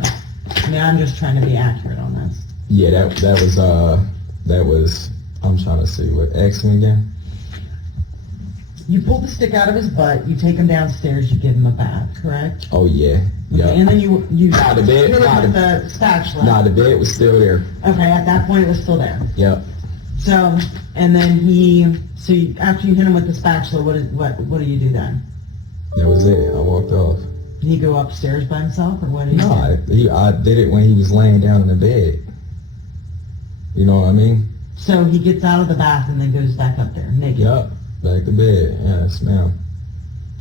I mean, I'm just trying to be accurate on this. Yeah, that was, I'm trying to see, what, ask me again? You pull the stick out of his butt, you take him downstairs, you give him a bath, correct? Oh, yeah. Yeah. Okay, and then you Nah, the bed, hit him nah, with the spatula. Nah, the bed was still there. Okay, at that point it was still there. Yep. So, and then after you hit him with the spatula, what do you do then? That was it. I walked off. Did he go upstairs by himself, or what did he do? No, I did it when he was laying down in the bed. You know what I mean? So he gets out of the bath and then goes back up there, naked. Yep. Back to bed. Yes, ma'am.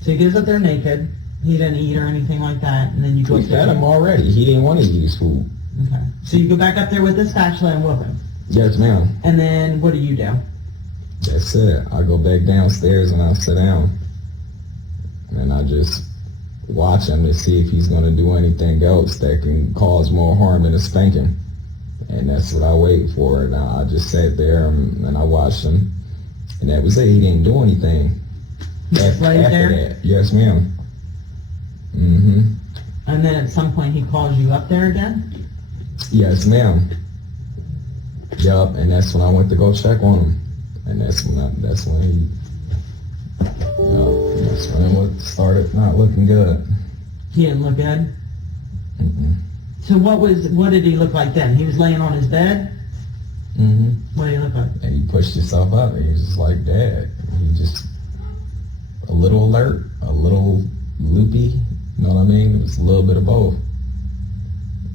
So he goes up there naked. He didn't eat or anything like that, and then you go We up there. fed him already. He didn't want to eat his food. Okay. So you go back up there with the spatula and whoop him. Yes, ma'am. And then what do you do? That's it. I go back downstairs and I sit down. And I just watch him to see if he's going to do anything else that can cause more harm than a spanking. And that's what I wait for. And I just sat there and I watched him. And that was it. He didn't do anything. He just laid there? That. Yes, ma'am. Mm-hmm. And then at some point he calls you up there again? Yes, ma'am. Yup, and that's when I went to go check on him. And that's when it started not looking good. He didn't look good? Mm-mm. So what did he look like then? He was laying on his bed? Mm-hmm. What did he look like? And he pushed himself up. He was just like that. He just a little alert, a little loopy. You know what I mean? It was a little bit of both.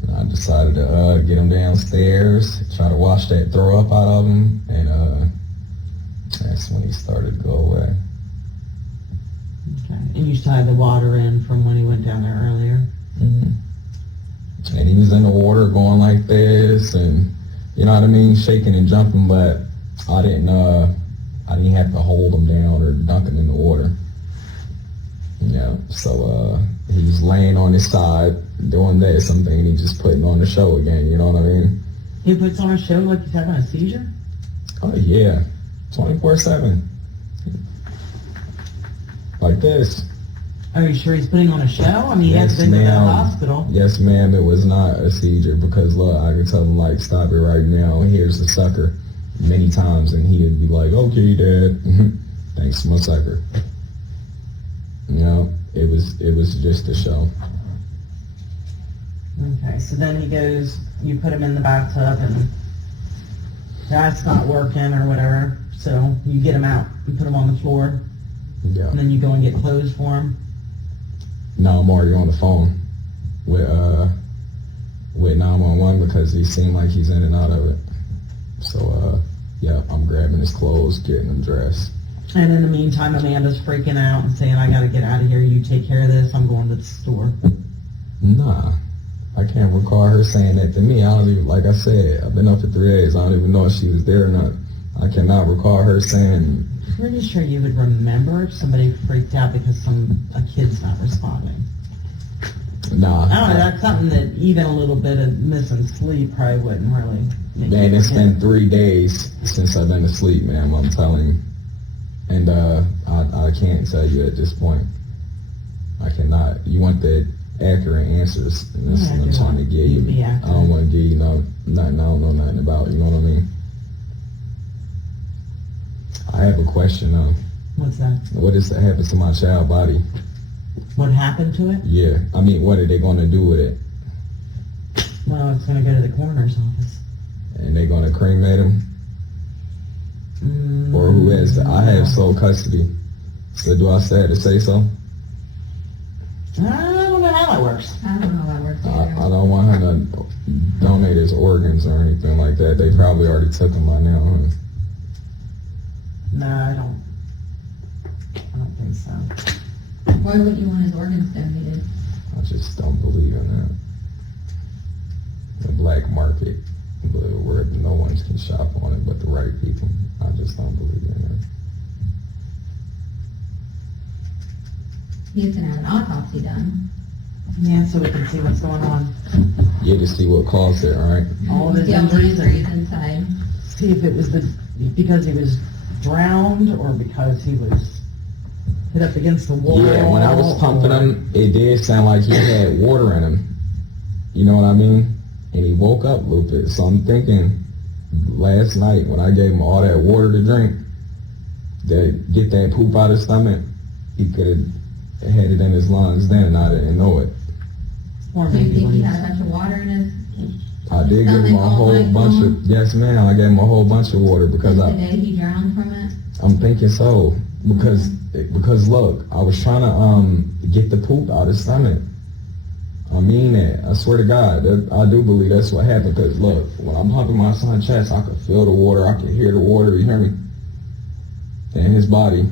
And I decided decided to get him downstairs, try to wash that throw up out of him, and that's when he started to go away. Okay. And you still had the water in from when he went down there earlier? Mm-hmm. And he was in the water going like this, and you know what I mean, shaking and jumping, but I didn't have to hold him down or dunk him in the water. Yeah, so he was laying on his side doing this. I'm thinking he's just putting on the show again, you know what I mean? He puts on a show like he's having a seizure? Oh yeah, 24/7. Like this. Are you sure he's putting on a show? I mean, he Yes, hasn't been to the ma'am. hospital. Yes, ma'am, it was not a seizure because, look, I could tell him, like, stop it right now. Here's the sucker many times, and he would be like, okay, Dad. Thanks for my sucker. You know, it was just a show. Okay, so then he goes, you put him in the bathtub, and that's not working or whatever, so you get him out and put him on the floor, Yeah. and then you go and get clothes for him. No, I'm already on the phone with 911 because he seemed like he's in and out of it. So, yeah, I'm grabbing his clothes, getting him dressed. And in the meantime, Amanda's freaking out and saying, I gotta get out of here, you take care of this, I'm going to the store. Nah, I can't recall her saying that to me. I don't even, like I said, I've been up for 3 days. I don't even know if she was there or not. I cannot recall her saying. Pretty sure you would remember if somebody freaked out because a kid's not responding. Nah. I don't know, that's something that even a little bit of missing sleep probably wouldn't really make Man, you it's forget. been 3 days since I've been asleep, man, I'm telling you. And I can't tell you at this point. I cannot. You want the accurate answers, and that's Yeah, what I'm I do trying to want give you you. to be I accurate. don't want to give you nothing I don't know nothing about, you know what I mean? I have a question, though. What's that? What is that happened to my child body? What happened to it? Yeah, I mean, what are they going to do with it? Well, it's going to go to the coroner's office. And they going to cremate him? Or who has the, I have sole custody. So do I still have to say so? I don't know how that works. I don't know how that works I either. don't want him to donate his organs or anything like that. They probably already took them by now, huh? No, I don't think so. Why wouldn't you want his organs donated? I just don't believe in that. The black market, where no one can shop on it but the right people. I just don't believe in it. He's gonna have an autopsy done. Yeah, so we can see what's going on. Yeah, to see what caused it, all right? All of his See all the injuries injuries inside. See if it was because he was drowned or because he was hit up against the wall. Yeah, when I was pumping him, it did sound like he had water in him. You know what I mean? And he woke up, Lupus. So I'm thinking, last night when I gave him all that water to drink, to get that poop out of his stomach, he could have had it in his lungs then, and I didn't know it. Or So you maybe think when he he's had a bunch of water in his I did give him a whole bunch of, yes ma'am, I gave him a whole bunch of water because the day he drowned from it? I'm thinking so. Because look, I was trying to get the poop out of his stomach. I mean that. I swear to God, I do believe that's what happened. Because look, when I'm humping my son's chest, I could feel the water. I could hear the water. You hear me? In his body.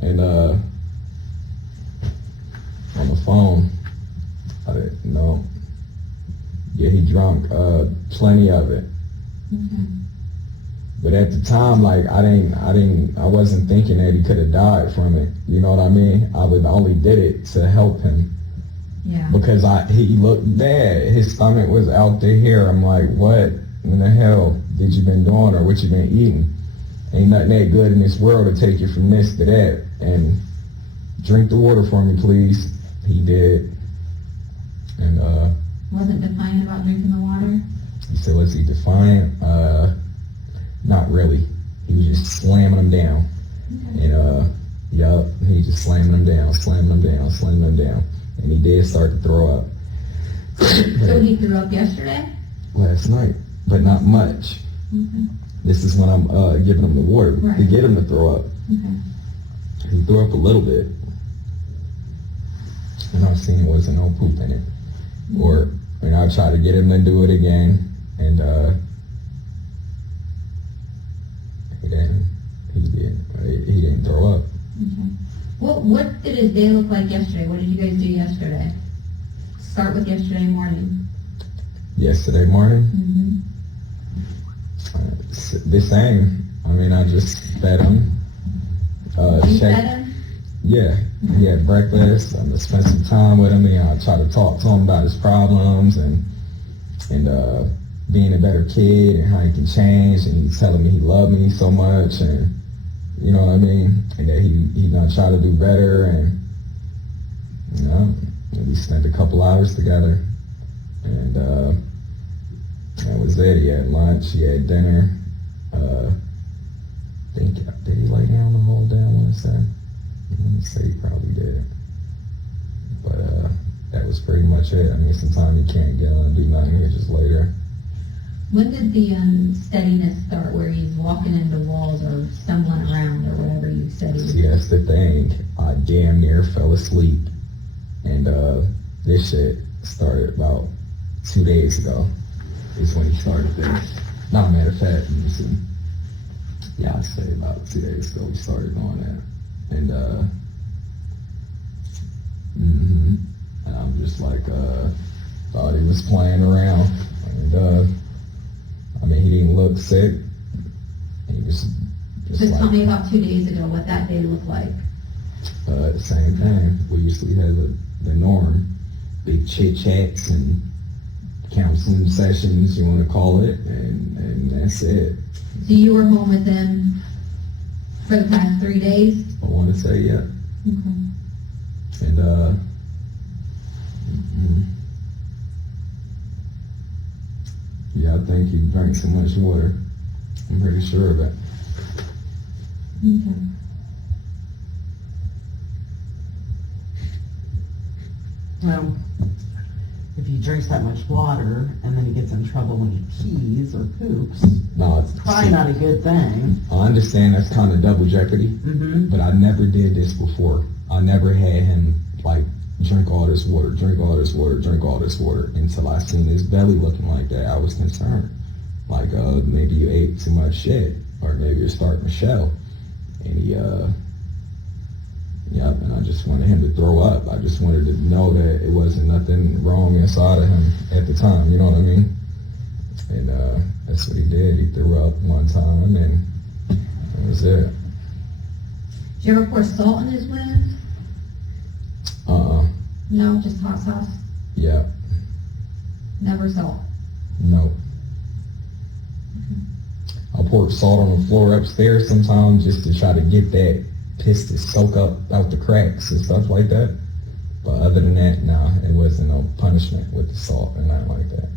And on the phone, I didn't know. Yeah, he drunk plenty of it. Okay. But at the time, like I wasn't thinking that he could have died from it. You know what I mean? I would only did it to help him. Yeah. Because he looked bad. His stomach was out to here. I'm like, what in the hell did you been doing or what you been eating? Ain't nothing that good in this world to take you from this to that. And drink the water for me, please. He did. And Wasn't defiant about drinking the water? he said, was he defiant? Not really. He was just slamming them down. Okay. And he just slamming them down. And he did start to throw up. So he threw up yesterday? Last night, but not much. Okay. This is when I'm giving him the water to Right. get him to throw up. Okay. He threw up a little bit. And I seen it wasn't no poop in it. And I I tried to get him to do it again, and he didn't throw up. Okay. What did his day look like yesterday? What did you guys do yesterday? Start with yesterday morning. Yesterday morning, Mm-hmm. the same. I mean, I just fed him. You checked- fed him? Yeah, he had breakfast. I spent some time with him. I tried to talk to him about his problems and being a better kid and how he can change. And he's telling me he loved me so much, and you know what I mean, and that he's gonna try to do better. And you know, and we spent a couple hours together, and that was it. He had lunch. He had dinner. Did he lay down the whole day? I want to say. Let me say he probably did. But that was pretty much it. I mean, sometimes you can't get on and do nothing. You just lay there. When did the unsteadiness start, where he's walking into walls or stumbling around or whatever you said he was? See, that's the thing. I damn near fell asleep. And this shit started about 2 days ago. Is when he started this. Not a matter of fact, let me see. Yeah, I'd say about 2 days ago we started doing that. And and I'm just like, thought he was playing around. And I mean, he didn't look sick. He was just Just like, tell me about 2 days ago what that day looked like. the same thing. We usually have the norm, big chit chats and counseling sessions, you want to call it, and that's it. So you were home with him for the past 3 days? I want to say yeah. Okay. And yeah, I think he drank so much water. I'm pretty sure of it. Okay. Well, if he drinks that much water and then he gets in trouble when he pees or poops, No, it's probably not a good thing. I understand that's kind of double jeopardy, Mm-hmm. but I never did this before. I never had him like drink all this water, drink all this water, drink all this water until I seen his belly looking like that. I was concerned, like maybe you ate too much shit, or maybe you're starting to shell. And he, and I just wanted him to throw up. I just wanted to know that it wasn't nothing wrong inside of him at the time. You know what I mean? And that's what he did. He threw up one time, and that was it. Did you ever pour salt in his wounds? No, just hot sauce? Yeah. Never salt? No. I'll pour salt on the floor upstairs sometimes just to try to get that piss to soak up out the cracks and stuff like that. But other than that, nah, it wasn't no punishment with the salt and nothing like that.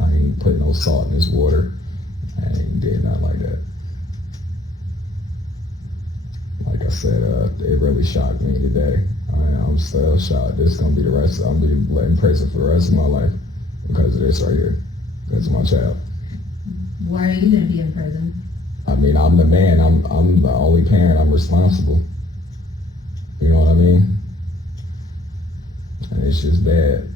I ain't put no salt in his water. I ain't did nothing like that. Like I said, it really shocked me today. I'm still shocked. This is gonna be the rest. I'm gonna be in prison for the rest of my life because of this right here. Because of my child. Why are you going to be in prison? I mean, I'm the man. I'm the only parent. I'm responsible. You know what I mean? And it's just bad.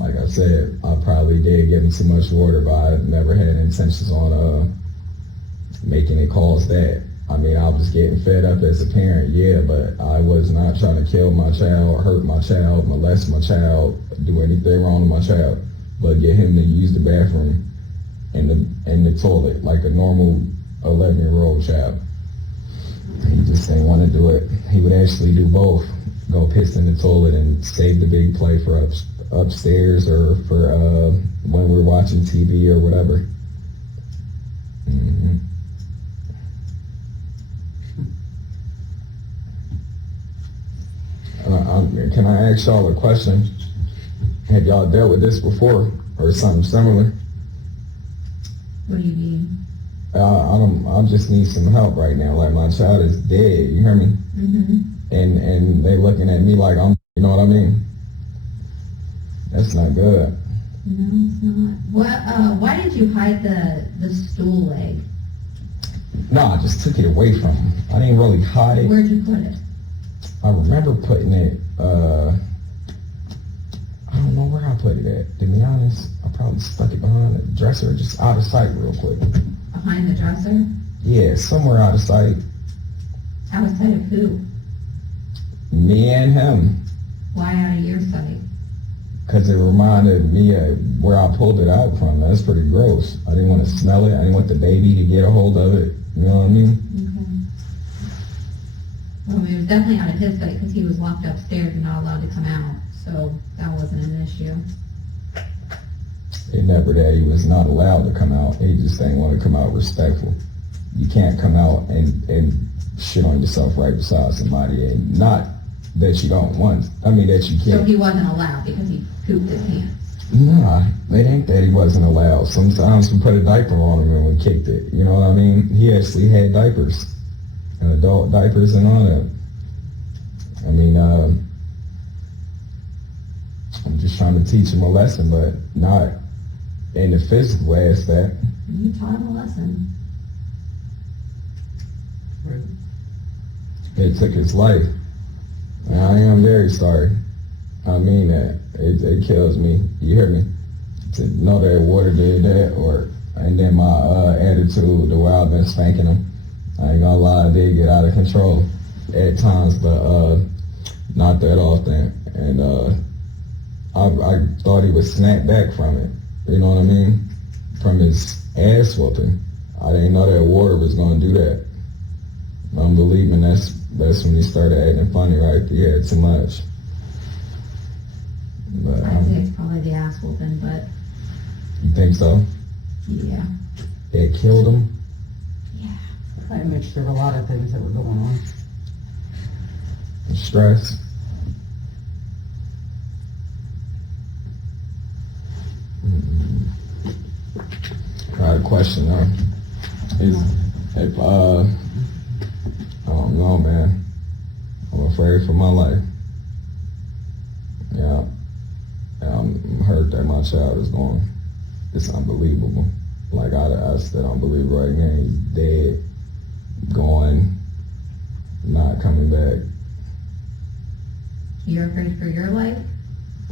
Like I said, I probably did give him too much water, but I never had intentions on making it cause that. I mean, I was getting fed up as a parent, yeah, but I was not trying to kill my child, hurt my child, molest my child, do anything wrong to my child, but get him to use the bathroom and the toilet like a normal 11-year-old child. He just didn't want to do it. He would actually do both. Go piss in the toilet and save the big play for upstairs or for when we're watching TV or whatever. Mm-hmm. Can I ask y'all a question? Have y'all dealt with this before or something similar? What do you mean? I just need some help right now. Like, my child is dead, you hear me? Mm-hmm. And they looking at me like I'm, you know what I mean? That's not good. No, it's not. Why did you hide the stool leg? No, I just took it away from him. I didn't really hide it. Where'd you put it? I remember putting it, I don't know where I put it at, to be honest. I probably stuck it behind the dresser, just out of sight real quick. Behind the dresser? Yeah, somewhere out of sight. Out of sight of who? Me and him. Why out of your sight? Because it reminded me of where I pulled it out from. That's pretty gross. I didn't want to smell it. I didn't want the baby to get a hold of it. You know what I mean? Okay. Well, it was definitely out of his sight because he was locked upstairs and not allowed to come out. So that wasn't an issue. It never that he was not allowed to come out. He just didn't want to come out respectful. You can't come out and shit on yourself right beside somebody, and not that you don't want. I mean that you can't. So he wasn't allowed because he pooped his pants. Nah, it ain't that he wasn't allowed. Sometimes we put a diaper on him and we kicked it. You know what I mean? He actually had diapers, and adult diapers and all that. I mean, I'm just trying to teach him a lesson, but not in the physical aspect. You taught him a lesson. It took his life. And I am very sorry. I mean that. It kills me. You hear me? To know that water did that, and then my attitude, the way I've been spanking him. I ain't gonna lie, I did get out of control at times, but not that often. And I thought he would snap back from it. You know what I mean? From his ass whooping. I didn't know that water was gonna do that. I'm believing that's when he started acting funny, right? He had too much. But, I'd say it's probably the ass whooping, but you think so? yeah. It killed him? Yeah. I mixed there were a lot of things that were going on. Stress? I got a question though. If I don't know, man. I'm afraid for my life. Yeah. I'm hurt that my child is gone. It's unbelievable. Like, I still don't believe right now he's dead, gone, not coming back. You're afraid for your life?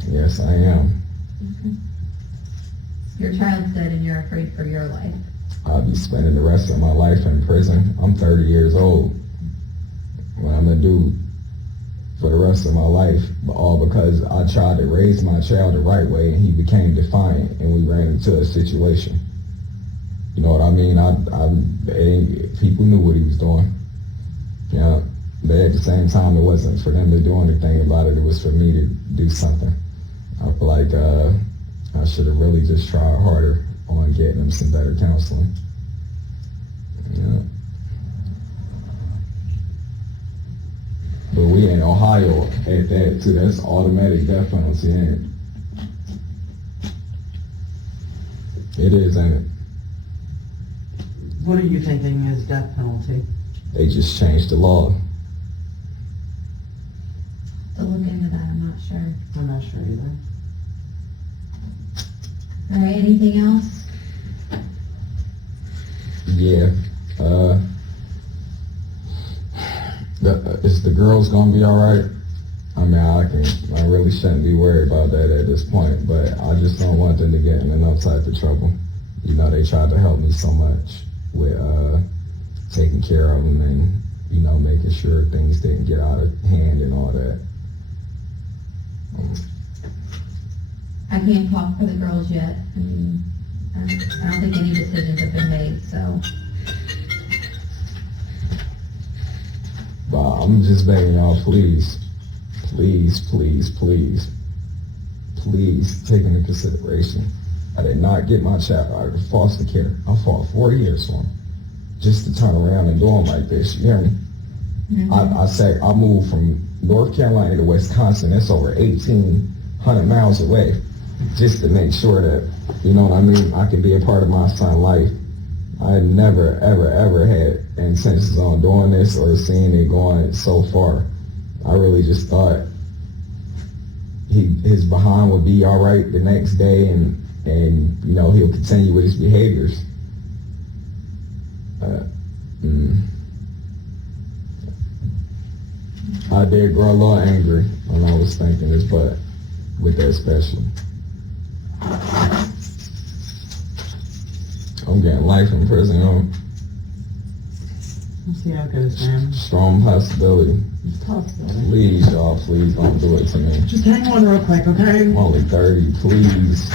Yes, I am. Okay. Your child's dead and you're afraid for your life. I'll be spending the rest of my life in prison. I'm 30 years old. What I'm gonna do for the rest of my life, all because I tried to raise my child the right way and he became defiant and we ran into a situation. You know what I mean? People knew what he was doing. Yeah, but at the same time, it wasn't for them to do anything about it. It was for me to do something. I feel like I should have really just tried harder on getting him some better counseling. Yeah. But we in Ohio at that too. That's automatic death penalty, ain't it? It is, ain't it? What are you thinking is death penalty? They just changed the law. To look into that, I'm not sure. I'm not sure either. All right, anything else? Yeah. Is the girls gonna be all right? I mean, I really shouldn't be worried about that at this point, but I just don't want them to get in no type of trouble. You know, they tried to help me so much with taking care of them and, you know, making sure things didn't get out of hand and all that. I can't talk for the girls yet. I mean, I don't think any decisions have been made, so. But I'm just begging y'all, please, please, please, please, please take into consideration. I did not get my child out of foster care. I fought 4 years for him. Just to turn around and do him like this, you hear me? Mm-hmm. I moved from North Carolina to Wisconsin. That's over 1,800 miles away, just to make sure that, you know what I mean, I can be a part of my son's life. I never, ever, ever had intentions on doing this or seeing it going so far. I really just thought his behind would be all right the next day, and you know, he'll continue with his behaviors. I did grow a little angry when I was thinking this, but with that special. I'm getting life in prison. We'll see how it goes, man. Strong possibility. It's a possibility. Please, y'all, please don't do it to me. Just hang on real quick, okay? I'm only 30, please.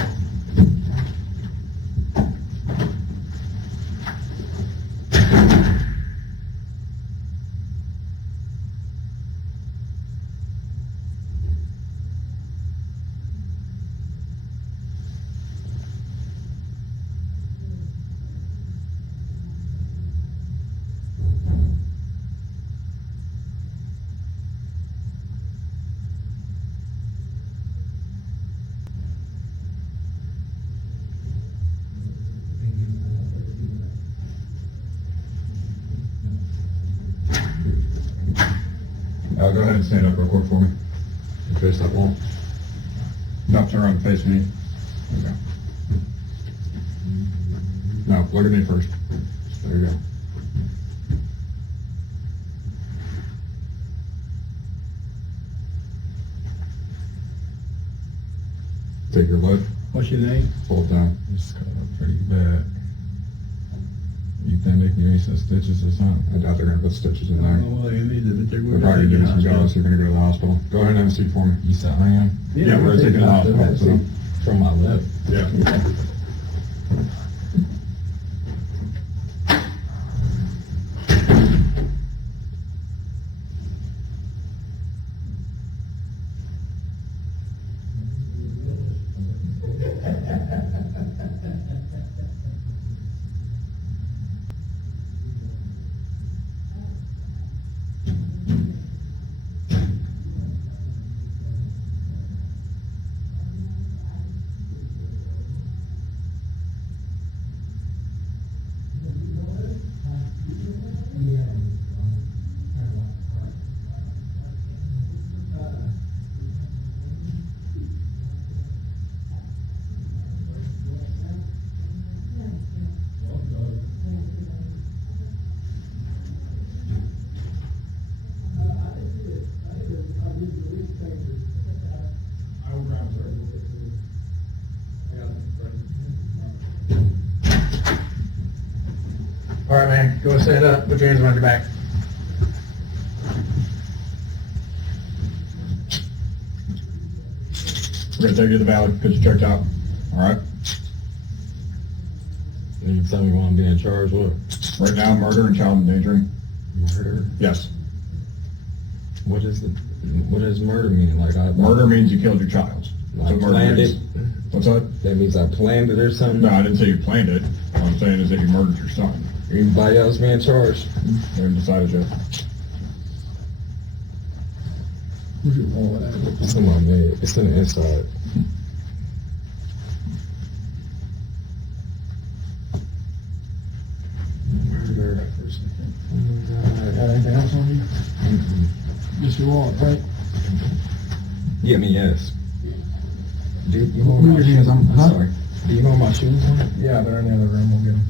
Go ahead and stand up real quick for me. Face that wall. No, turn around and face me. Okay. No, look at me first. There you go. Take your lip. What's your name? Pull it down. It's cut up pretty bad. You think they can use some stitches or something? I doubt they're gonna put stitches in there. Well, you need to, They're probably gonna give you some gauze. You're gonna go to the hospital. Go ahead and have a seat for me. You said I am? Yeah, we're taking the hospital. So. From my lip. Yeah. All right, man, go and stand up, put your hands behind your back. We're gonna take you to the valley, get you checked out. All right? And you tell me what I'm being charged with? Right now, murder and child endangering. Murder? Yes. What does murder mean? Like Murder means you killed your child. I planned it? What's that? That means I planned it or something? No, I didn't say you planned it. What I'm saying is that you murdered your son. Anybody else being charged? They haven't decided yet. It's in my head. It's in the inside. Murder. Got anything else on you? Just your wallet, right? Yeah, I mean, yes. Do you know Move your hands, I'm sorry. Do you know where my shoes are? Yeah, they're in the other room, we'll get them.